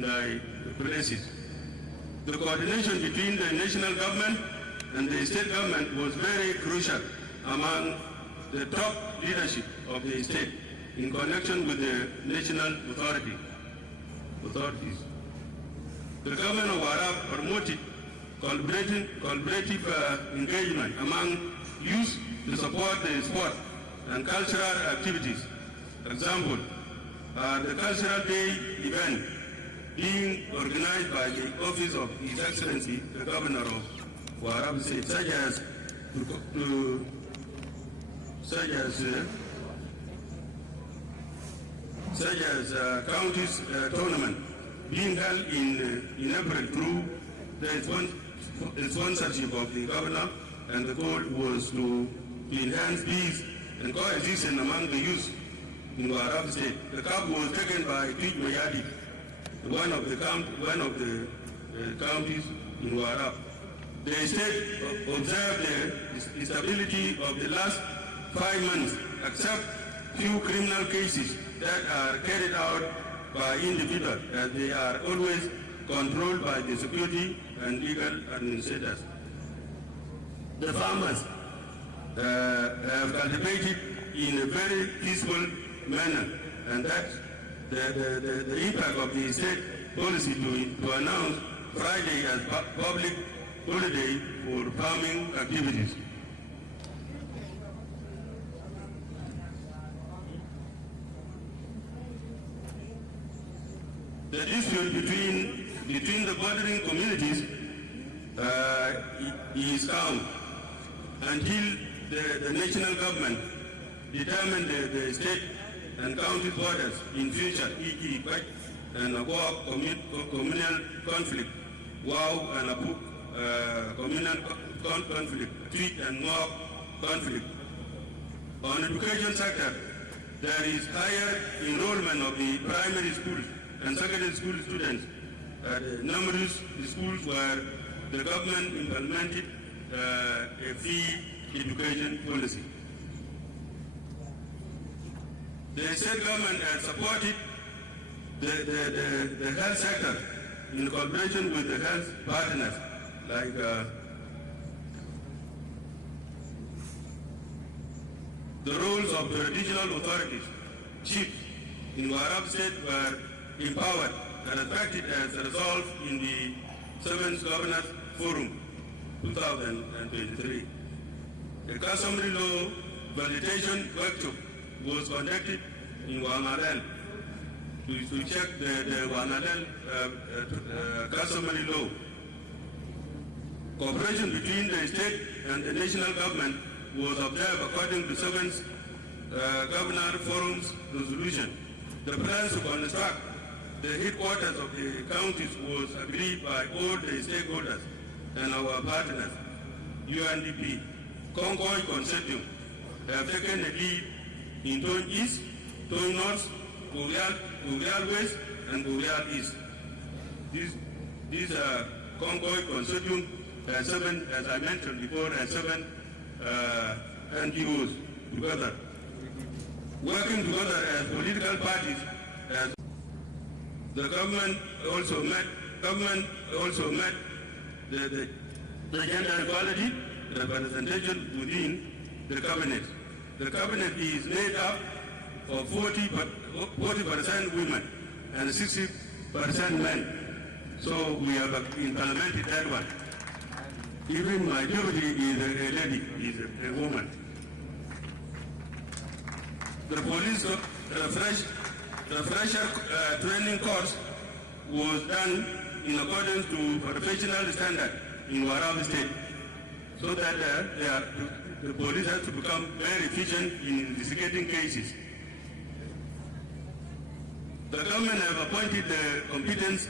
the places. The coordination between the national government and the state government was very crucial among the top leadership of the state in connection with the national authorities. The government of Warab promoted collaborative engagement among youth to support the sport and cultural activities. Example, the Cultural Day event being organized by the Office of His Excellency, the Governor of Warab State, such as counties tournament being held in April through the sponsorship of the governor, and the goal was to enhance peace and coexistence among the youth in Warab State. The cup was taken by Mayardit, one of the counties in Warab. The state observed the stability of the last 5 months, except few criminal cases that are carried out by individuals, as they are always controlled by the security and legal administrators. The farmers have cultivated in a very peaceful manner, and that the impact of the state policy to announce Friday as public holiday for farming activities. The dispute between the bordering communities is calm until the national government determine the state and county borders in future, e.g. and Agua communal conflict, Wow and Abu communal conflict, Tweet and Moab conflict. On education sector, there is higher enrollment of the primary school and secondary school students at numerous schools where the government implemented a free education policy. The state government has supported the health sector in collaboration with the health partners like the roles of the regional authorities, chiefs in Warab State were empowered and respected as resolved in the 7th Governors Forum 2023. A customary law validation workshop was conducted in Wanadel to check the Wanadel customary law. Cooperation between the state and the national government was observed according to 7th Governor Forum's resolution. The plans to construct the headquarters of the counties was agreed by all the stakeholders and our partners. UNDP, Concord Consortium have taken a lead in Tone East, Tone North, Gurial West, and Gurial East. These Concord Consortium has 7, as I mentioned before, has 7 NGOs together, working together as political parties. As the government also met the gender equality representation within the cabinet. The cabinet is made up of 40% women and 60% men. So we have implemented that one. Even my deputy is a lady, is a woman. The police refresher training course was done in accordance to professional standard in Warab State, so that the police has to become very efficient in investigating cases. The government have appointed the competent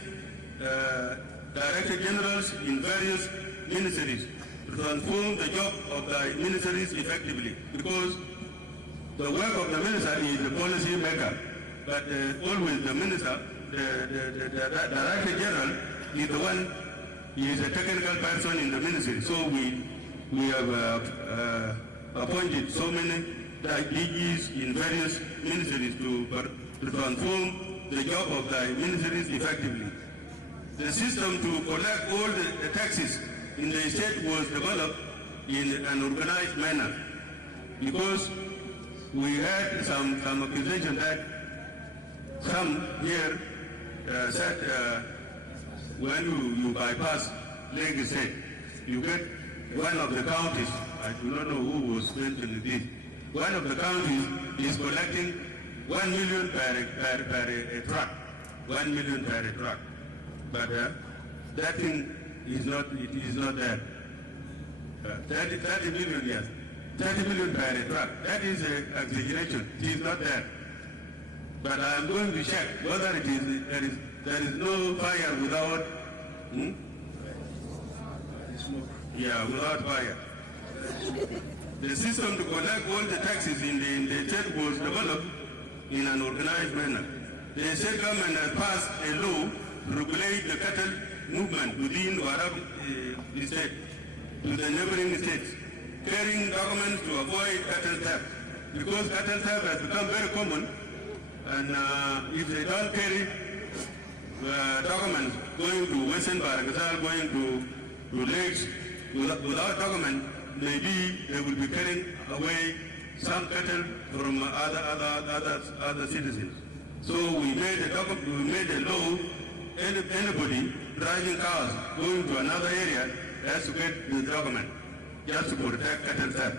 director generals in various ministries to transform the job of the ministries effectively, because the work of the minister is the policy maker, but always the minister, the director general is the one, he is a technical person in the ministry. So we have appointed so many DGs in various ministries to transform the job of the ministries effectively. The system to collect all the taxes in the state was developed in an organized manner, because we had some accusation that some here said when you bypass Lagos State, you get one of the counties, I do not know who was mentioning this, one of the counties is collecting 1 million per truck, 1 million per truck. But that thing is not, it is not there. 30 million, yes. 30 million per truck. That is an exaggeration. It is not there. But I am going to check whether it is, there is no fire without, without fire. The system to collect all the taxes in the state was developed in an organized manner. The state government has passed a law to regulate the cattle movement within Warab state to the neighboring states, carrying documents to avoid cattle theft. Because cattle theft has become very common, and if they don't carry documents going to Western Baragazal, going to lakes without document, maybe they will be carrying away some cattle from other citizens. So we made a law. Anybody driving cars going to another area has to get the document just to protect cattle theft.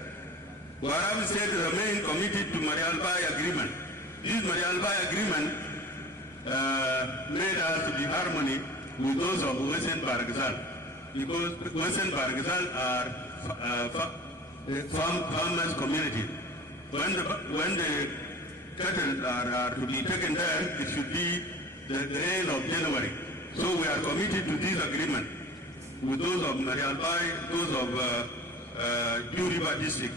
Warab State remain committed to Mayardit agreement. This Mayardit agreement made us to be harmony with those of Western Baragazal, because Western Baragazal are farmers community. When the cattle are to be taken there, it should be the end of January. So we are committed to this agreement with those of Mayardit, those of New River District.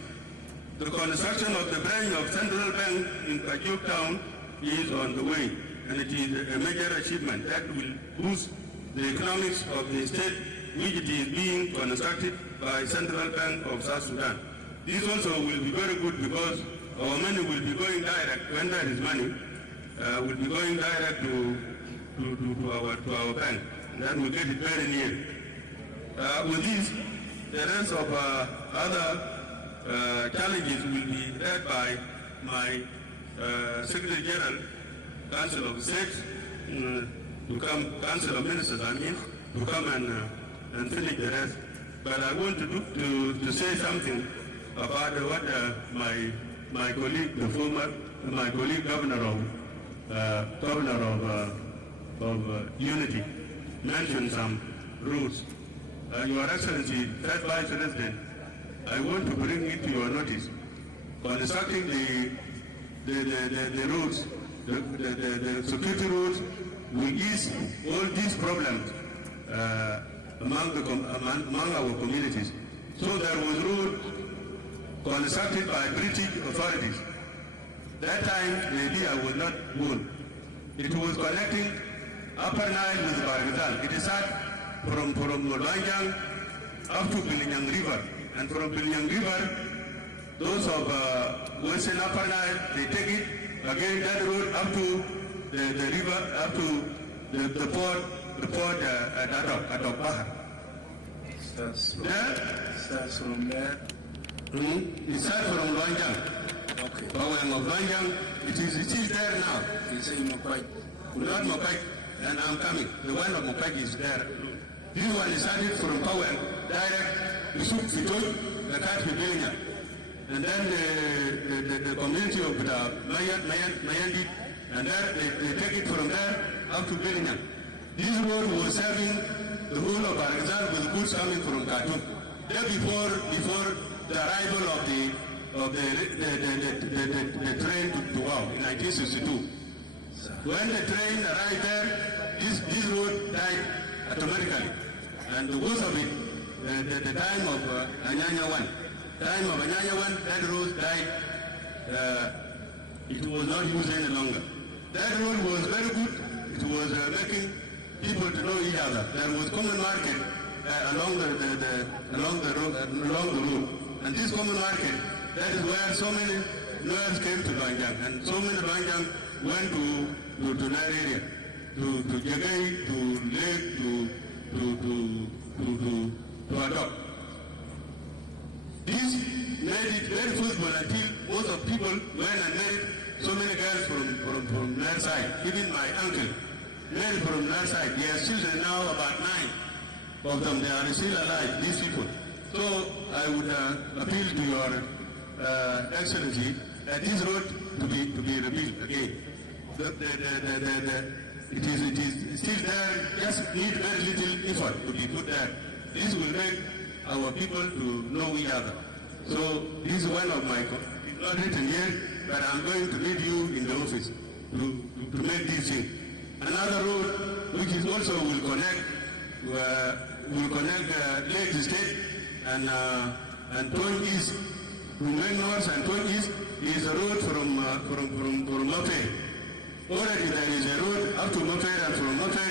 The construction of the branch of Central Bank in Kajuk Town is on the way, and it is a major achievement that will boost the economics of the state, which it is being constructed by Central Bank of South Sudan. This also will be very good because our money will be going direct, when there is money, will be going direct to our bank. Then we get it very near. With this, the rest of other challenges will be led by my Secretary General, Council of States, to come, Council of Ministers, to come and finish the rest. But I want to say something about what my colleague, my colleague Governor of Unity mentioned some rules. Your Excellency, Third Vice President, I want to bring it to your notice. Constructing the roads, the security roads will ease all these problems among our communities. So there was road constructed by British authorities. That time, the idea was not born. It was connecting Upper Nile with Baragazal. It is from Molbanjang up to Pilinyang River. And from Pilinyang River, those of Western Upper Nile, they take it, again that road up to the river, up to the port at Adok Bahar. Starts from there. It starts from Molbanjang. Okay. Bawang of Banjang, it is there now. You say Mokai. Not Mokai, and I'm coming. The one of Mokai is there. This one is started from Bawang, direct, the Suk Fitoy, the Kat Pibenya. And then the community of Mayardit, and there they take it from there up to Benya. This road was serving the whole of Baragazal with goods coming from Khartoum. There before the arrival of the train to Wow in 1962. When the train arrived there, this road died automatically. And because of it, the time of Anyanya 1, that road died. It was not used any longer. That road was very good. It was making people to know each other. There was common market along the road. And this common market, that is where so many lawyers came to Banjang, and so many Banjang went to that area, to Jagai, to Lake, to Adopt. This made it very feasible until most of people went and married so many girls from that side. Even my uncle married from that side. He has children now, about 9 of them. They are still alive, these people. So I would appeal to Excellency, that this road to be rebuilt again. It is still there, just need very little effort to be put there. This will make our people to know each other. So this is one of my, it's not written yet, but I'm going to leave you in the office to make this thing. Another road which is also will connect Lake State and Point East, Rumen North and Point East is a road from Mafe. Already there is a road up to Mafe and from Mafe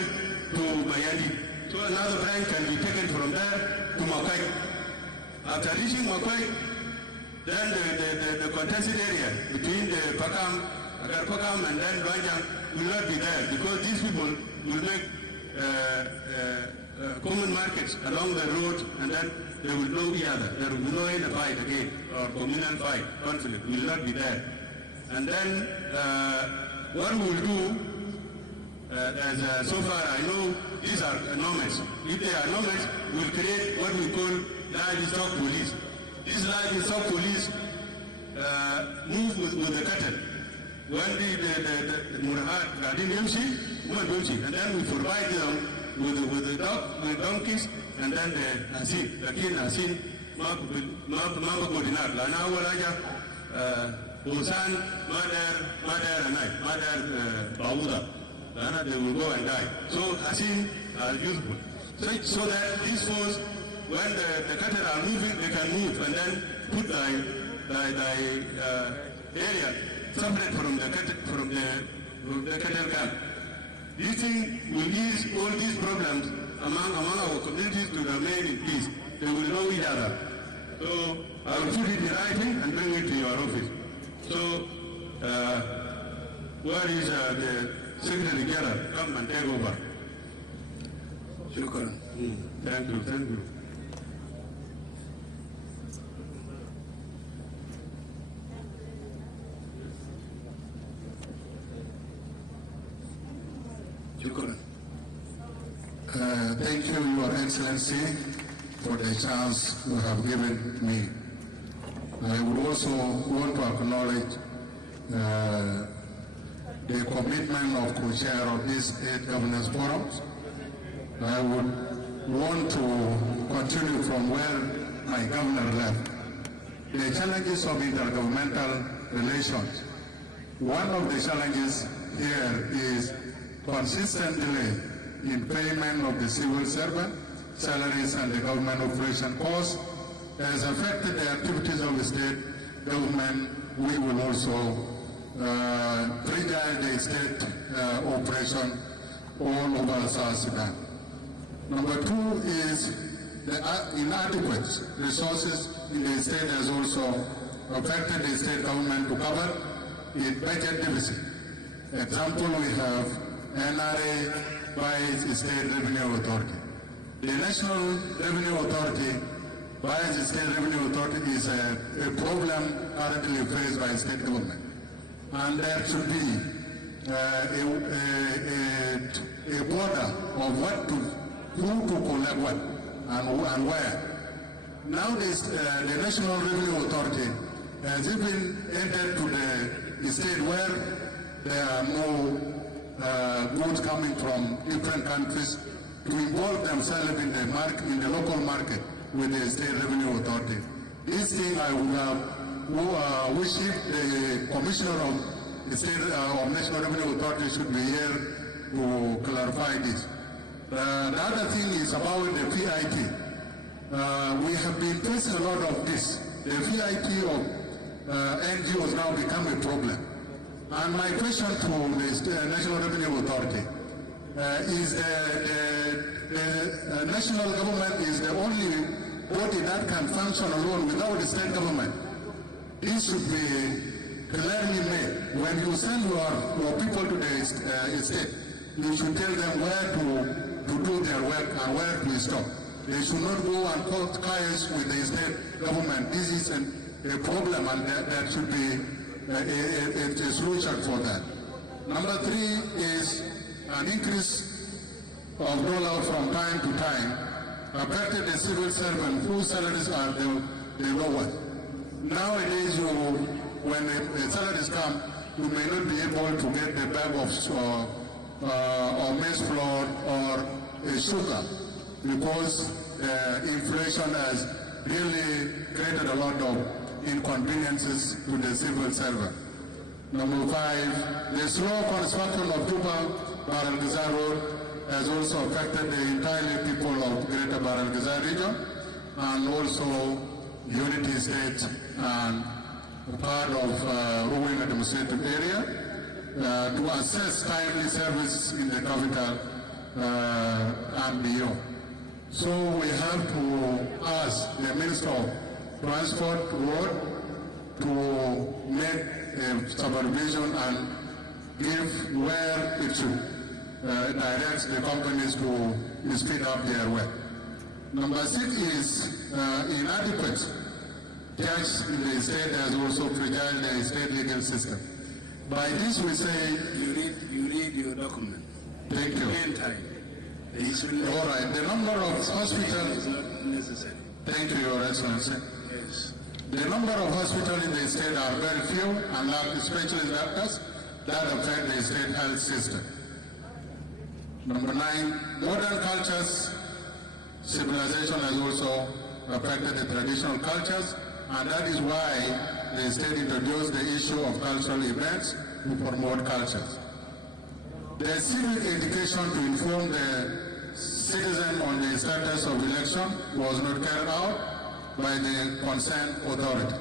to Mayardit. So another branch can be taken from there to Makwai. After reaching Makwai, then the contested area between the Agar Pakam and then Dwajang will not be there because these people will make common markets along the road and then they will know each other. There will be no any fight again or communal fight, conflict will not be there. And then what we will do, as so far I know, these are nomads. If they are nomads, we will create what we call livestock police. These livestock police move with the cattle. When the Murahat Garden Yamshi, and then we provide them with the donkeys, and then the Asin, the Kin Asin, Mama Godinar, Lana Waraja, Osan, Mother and I, Mother Bauda. They will go and die. So Asin are useful. So that these force, when the cattle are moving, they can move and then put the area separate from the cattle camp. This thing will ease all these problems among our communities to remain in peace. They will know each other. So I will put it in writing and bring it to your office. So where is the Secretary General? Come and take over. Shukran. Thank you. Thank you, Your Excellency, for the chance you have given me. I would also want to acknowledge the commitment of co-chair of these 8 governance forums. I would want to continue from where my governor left. The challenges of intergovernmental relations. One of the challenges here is consistent delay in payment of the civil servant salaries and the government operation costs has affected the activities of the state government. We will also fragile the state operation all over South Sudan. Number 2 is the inadequate resources in the state has also affected the state government to cover its budget deficit. Example, we have NRA by the State Revenue Authority. The National Revenue Authority by the State Revenue Authority is a problem currently faced by state government. And there should be a border of who to collect what and where. Now the National Revenue Authority has even entered to the state where there are no goods coming from different countries to involve themselves in the local market with the State Revenue Authority. This thing I would have wished the Commissioner of the State of National Revenue Authority should be here to clarify this. The other thing is about the VIT. We have been facing a lot of this. The VIT of NGOs now become a problem. And my question to the National Revenue Authority is the national government is the only body that can function alone without the state government. This should be clearly made. When you send your people to the state, you should tell them where to do their work and where to stop. They should not go and cut ties with the state government. This is a problem, and there should be a solution for that. Number 3 is an increase of dollar from time to time affected the civil servant whose salaries are the lowest. Nowadays, when the salaries come, you may not be able to get the bag of or maize flour or sugar because inflation has really created a lot of inconveniences to the civil servant. Number 5, the slow construction of Juba-Bar-el-Ghazal Road has also affected the entire people of Greater Bar-el-Ghazal region and also Unity State and part of Ruwing administrative area to assess timely service in the capital and beyond. So we have to ask the Minister of Transport Road to make a supervision and give where it should direct the companies to speed up their work. Number 6 is inadequate tax in the state has also fragile the state legal system. By this we say You read your document. thank you. Meantime, All right, the number of hospitals. is not necessary. Thank you, Your Excellency. Yes. The number of hospitals in the state are very few and lack specialist doctors that affect the state health system. Number 9, modern cultures, civilization has also affected the traditional cultures, and that is why the state introduced the issue of cultural events to promote cultures. The civic education to inform the citizen on the status of election was not carried out by the concerned authority.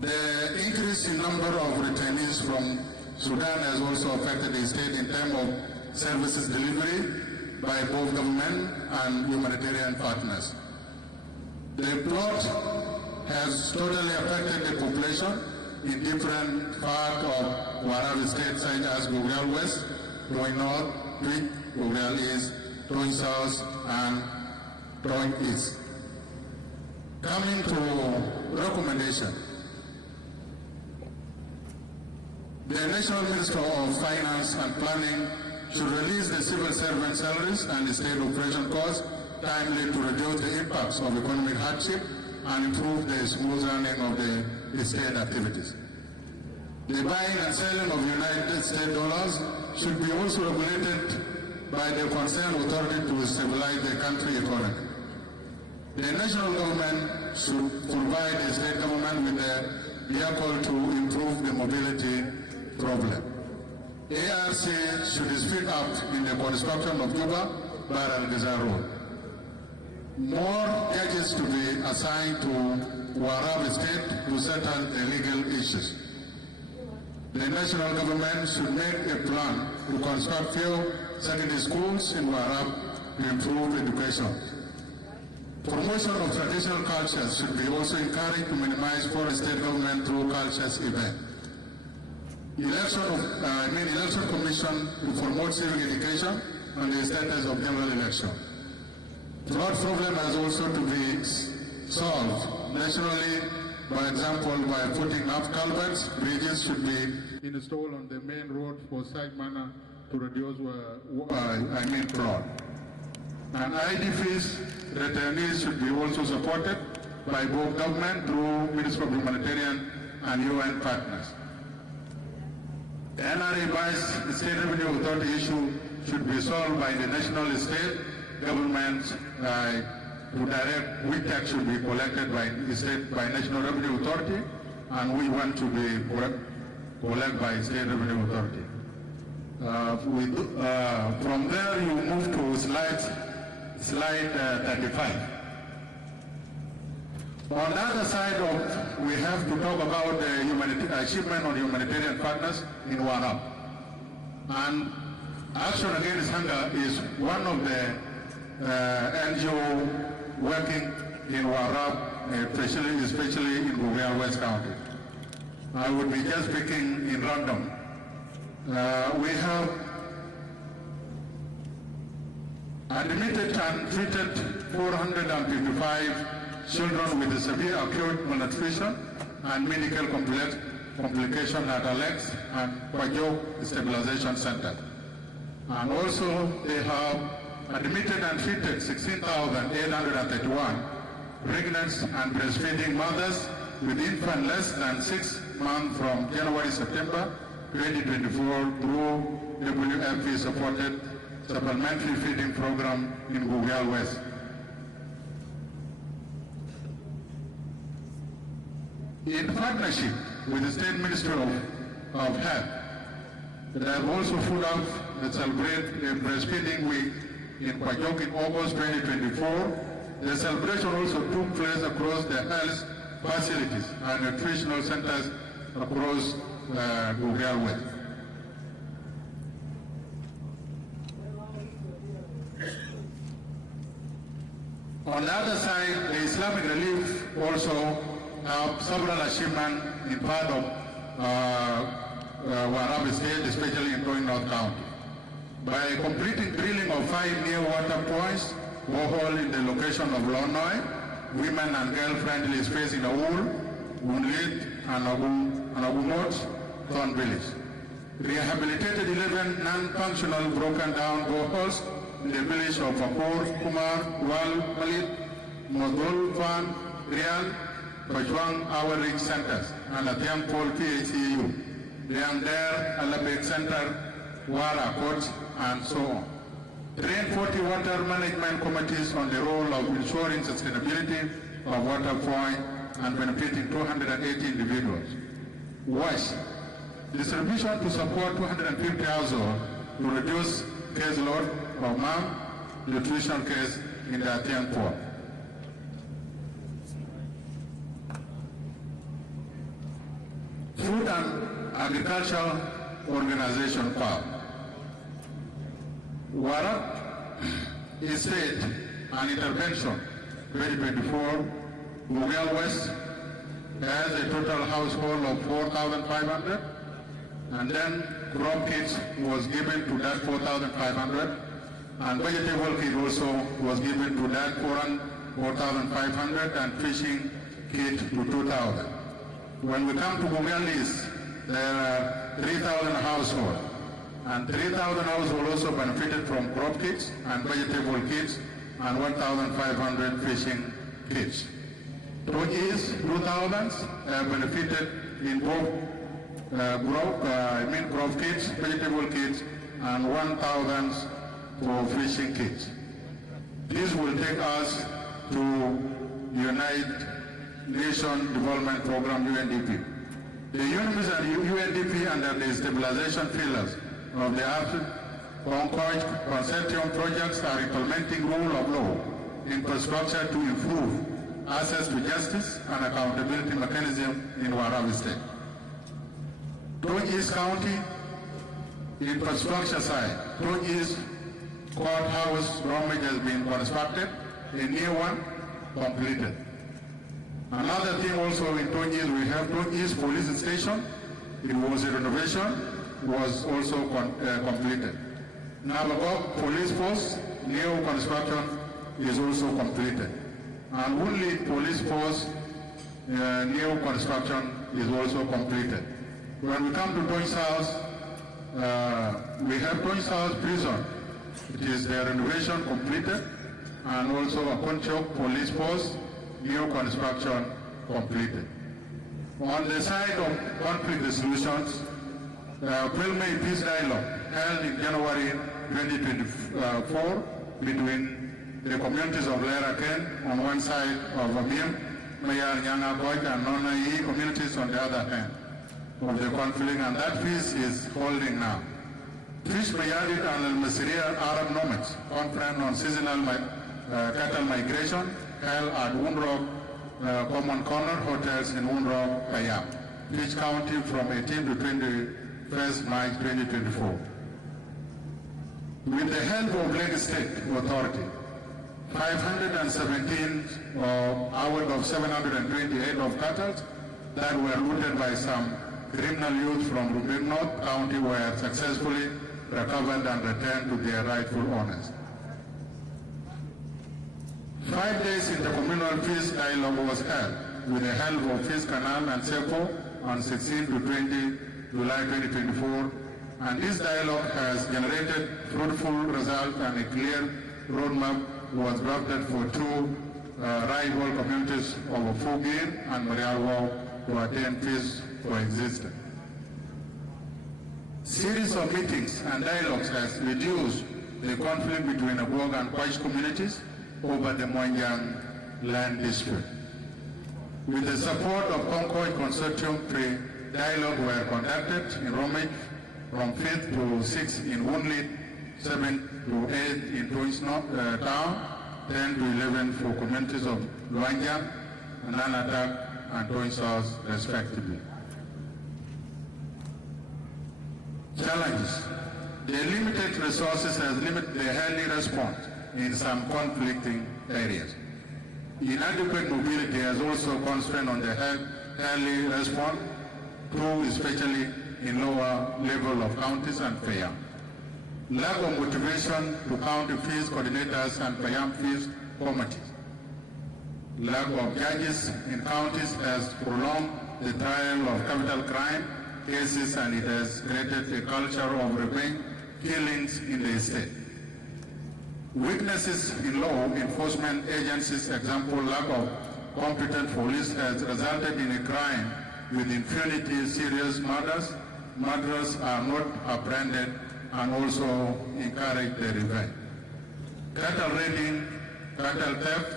The increase in number of returnees from Sudan has also affected the state in terms of services delivery by both government and humanitarian partners. The plot has totally affected the population in different parts of Warab state such as Gogrial West, Troy North, Twig, Gogrial East, Troy South, and Troy East. Coming to recommendation, the National Minister of Finance and Planning should release the civil servant salaries and the state operation costs timely to reduce the impacts of economic hardship and improve the smooth running of the state activities. The buying and selling of United States dollars should be also regulated by the concerned authority to stabilize the country economy. The national government should provide the state government with a vehicle to improve the mobility problem. ARC should speed up in the construction of Juba-Bar-el-Ghazal Road. More judges to be assigned to Warab State to settle the legal issues. The national government should make a plan to construct few secondary schools in Warab to improve education. Promotion of traditional cultures should be also encouraged to minimize foreign state government through cultures events. Election Commission to promote civic education and the status of general election. Flood problem has also to be solved nationally, by example, by putting up culverts. Bridges should be installed on the main road for such manner to reduce fraud. And IDPs, returnees should be also supported by both government through Ministry of Humanitarian and UN partners. The NRA-based State Revenue Authority issue should be solved by the national state governments to direct which tax should be collected by National Revenue Authority, and we want to be collected by State Revenue Authority. From there, you move to slide 35. On the other side we have to talk about the achievement of humanitarian partners in Warab. And Action Against Hunger is one of the NGO working in Warab, especially in Gogrial West County. I would be just speaking in random. We have admitted and treated 455 children with severe acute malnutrition and medical complications at Alex and Kwajo Stabilization Center. And also they have admitted and treated 16,831 pregnant and breastfeeding mothers with infant less than 6 months from January-September 2024 through WFP-supported supplementary feeding program in Gugyal West. In partnership with the State Ministry of Health, they have also put out the Celebrate Breastfeeding Week in Kwajok in August 2024. The celebration also took place across the health facilities and nutritional centers across Gugyal West. On the other side, the Islamic Relief also have several achievements in part of Warab State, especially in Going North County. By completing drilling of 5 near water points, borehole in the location of Lonoy, women and girl-friendly space in Aul, Unlit, and Agumot, Thorn Village. Rehabilitated 11 non-functional broken down boreholes in the village of Akur, Kumar, Wal, Malit, Modul, Fan, Rial, Pachwang, Our Rig Centers, and Atiam Pol PHCU, Liangder, Alabek Center, Wara Court, and so on. Train 40 water management committees on the role of ensuring sustainability of water point and benefiting 280 individuals. Wash. Distribution to support 250 households to reduce case load of malnutrition case in the Atiam Port. Food and Agricultural Organization (FAO). Warab State and Intervention 2024, Gugyal West has a total household of 4,500, and then crop kits was given to that 4,500, and vegetable kit also was given to that 4,500, and fishing kit to 2,000. When we come to Gugyal East, there are 3,000 households, and 3,000 households also benefited from crop kits and vegetable kits, and 1,500 fishing kits. To East, 2,000 benefited in both crop kits, vegetable kits, and 1,000 for fishing kits. This will take us to United Nations Development Program, UNDP. The UNDP under the stabilization pillars of the Concord Consortium projects are implementing rule of law infrastructure to improve access to justice and accountability mechanism in Warab State. Tony East County infrastructure side, Tony East courthouse damage has been constructed, a new one completed. Another thing also in Tony East, we have Tony East police station. It was a renovation, was also completed. Nabagok police post, new construction is also completed. And Woodley police post, new construction is also completed. When we come to Tony South, we have Tony South prison. It is the renovation completed, and also a Conchok police post, new construction completed. On the side of conflict resolutions, May Peace Dialogue held in January 2024 between the communities of Leraken on one side of Amim, Mayar, Nyanga, Boy, and Nonai communities on the other hand of the conflict, and that peace is holding now. Fish Mayardit and Al-Masriya Arab Nomads Conference on Seasonal Cattle Migration held at Woonrock Common Corner Hotels in Woonrock, Kayam, Fish County from 18 to 21st March 2024. With the help of Lake State Authority, 517 out of 728 of cattle that were looted by some criminal youth from Rubin North County were successfully recovered and returned to their rightful owners. 5 days in the communal peace dialogue was held with the help of Fish Canal and SEPO on 16 to 20 July 2024, and this dialogue has generated fruitful results, and a clear roadmap was drafted for 2 rival communities of Fugir and Marialwa to attain peace coexistence. Series of meetings and dialogues has reduced the conflict between Abog and Kwaj communities over the Moanjang land dispute. With the support of Concord Consortium, dialogue were conducted in Romage from 5th to 6th in Woodley, 7th to 8th in Twins Town, 10 to 11 for communities of Luanjang, Nanatak, and Twins South, respectively. Challenges. The limited resources has limited the early response in some conflicting areas. Inadequate mobility has also constrained on the early response, too, especially in lower level of counties and Payam. Lack of motivation to county fees coordinators and Payam fees committees. Lack of judges in counties has prolonged the trial of capital crime cases, and it has created a culture of revenge killings in the state. Weaknesses in law enforcement agencies, example, lack of competent police, has resulted in a crime with impunity. Serious murders are not apprehended and also encourage the revenge. Cattle raiding, cattle theft,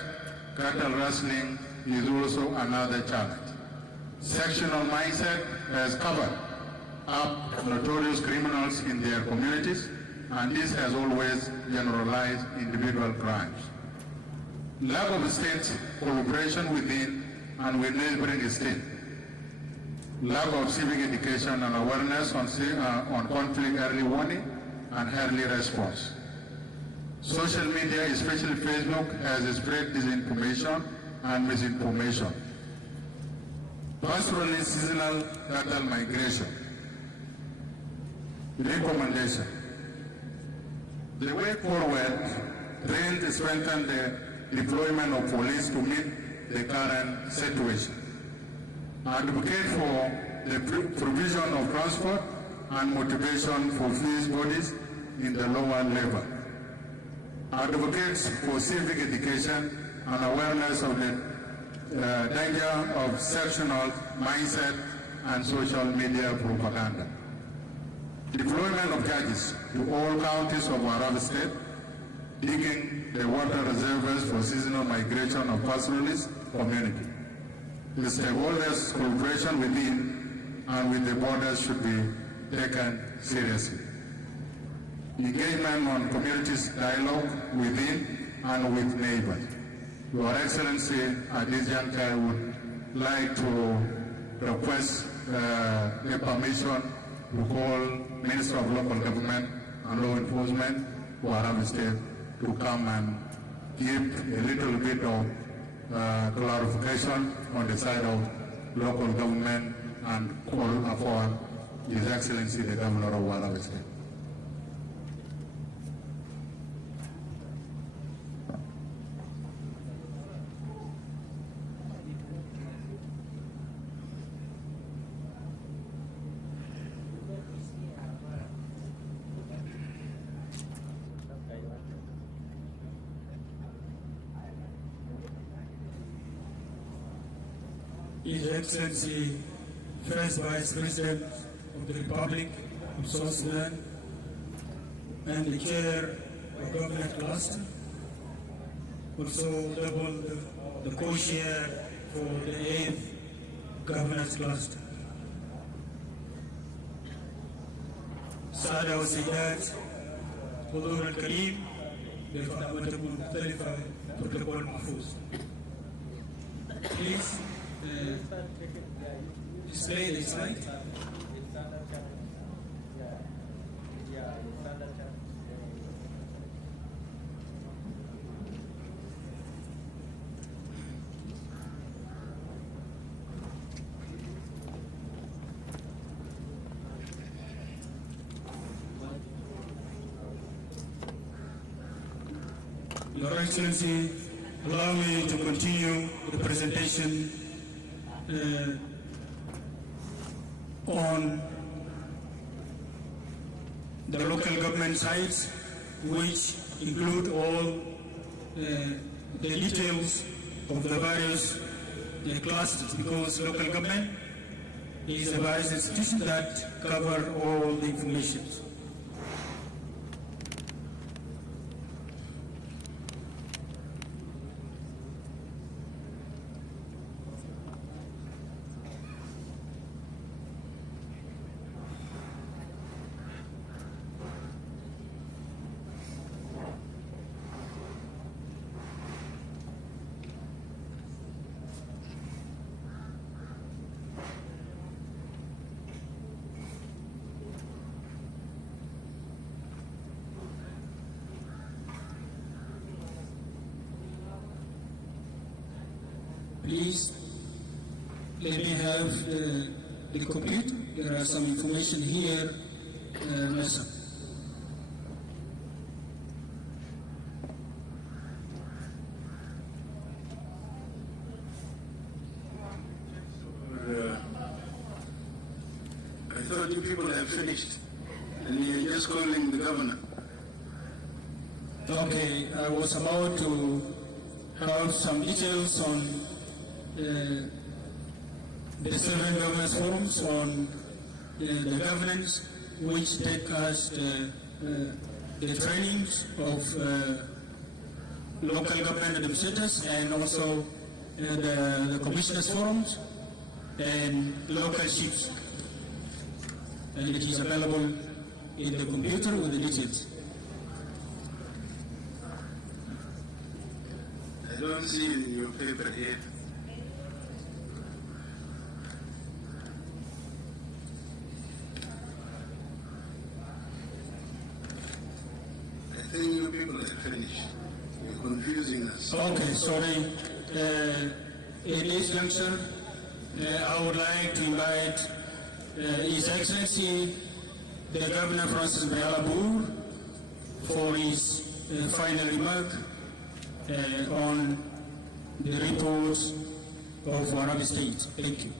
cattle rustling is also another challenge. Sectional mindset has covered up notorious criminals in their communities, and this has always generalized individual crimes. Lack of state cooperation within and with neighboring states. Lack of civic education and awareness on conflict early warning and early response. Social media, especially Facebook, has spread disinformation and misinformation. Pastorally seasonal cattle migration. Recommendation. The way forward, train to strengthen the deployment of police to meet the current situation. Advocate for the provision of transport and motivation for police bodies in the lower level. Advocates for civic education and awareness of the danger of sectional mindset and social media propaganda. Deployment of judges to all counties of Warab State, digging the water reservoirs for seasonal migration of pastoralist community. The stakeholders' cooperation within and with the borders should be taken seriously. Engagement on communities dialogue within and with neighbors. Your Excellency, at this juncture, I would like to request the permission to call Minister of Local Government and Law Enforcement, Warab State, to come and give a little bit of clarification on the side of local government and call upon His Excellency the Governor of Warab State. His Excellency, First Vice President of the Republic of South Sudan, and the Chair of Government Cluster, also double the co-chair for the 8th Governance Cluster. السادة والسيدات حضور الكريم بالفئاتكم المختلفة بروتوكول محفوظ. Please display the slide. Your Excellency, allow me to continue the presentation on the local government sites, which include all the details of the various clusters, because local government is a various institution that cover all the information. Please let me have the computer. There are some information here. Listen. I thought you people have finished, and you're just calling the governor. Okay, I was about to have some details on the 7 governance forums on the governance, which take us the trainings of local government administrators, and also the commissioners forums and local chiefs. And it is available in the computer with the details. I don't see it in your paper here. I think you people are finished. You're confusing us. Okay, sorry. In this juncture, I would like to invite His Excellency, the Governor Francis Mayardit, for his final remark on the reports of Warabi State. Thank you.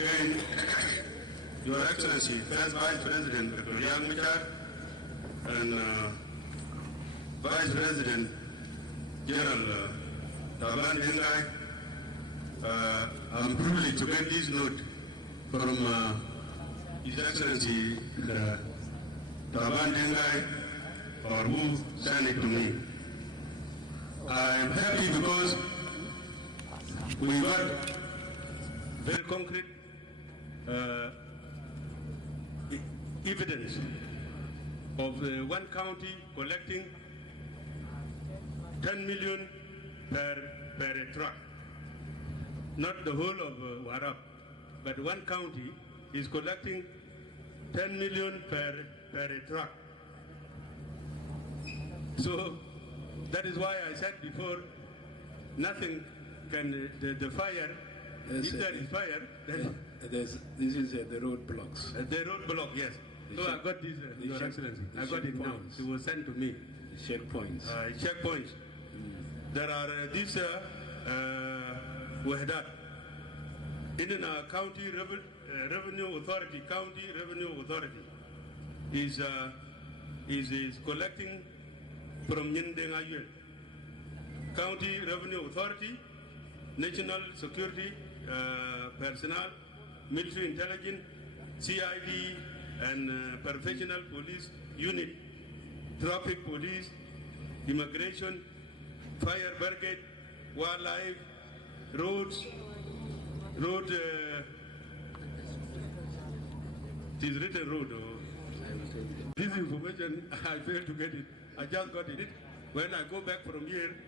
Again, Your Excellency, First Vice President Dr. Yang Michar and Vice President General Taban Dengai, I'm privileged to get this note from His Excellency Taban Dengai, or who sent it to me. I'm happy because we got very concrete evidence of one county collecting 10 million per truck. Not the whole of Warab, but one county is collecting 10 million per truck. So that is why I said before, nothing can, the fire, if there is fire, then... This is the road blocks. The road block, yes. So I got this, Your Excellency. I got it now. It was sent to me. Checkpoints. Checkpoints. There are these wahdat in a county revenue authority. County revenue authority is collecting from Nyendengayuel. County revenue authority, national security personnel, military intelligence, CID, and professional police unit, traffic police, immigration, fire brigade, wildlife, roads, it is written road. This information, I failed to get it. I just got it. When I go back from here,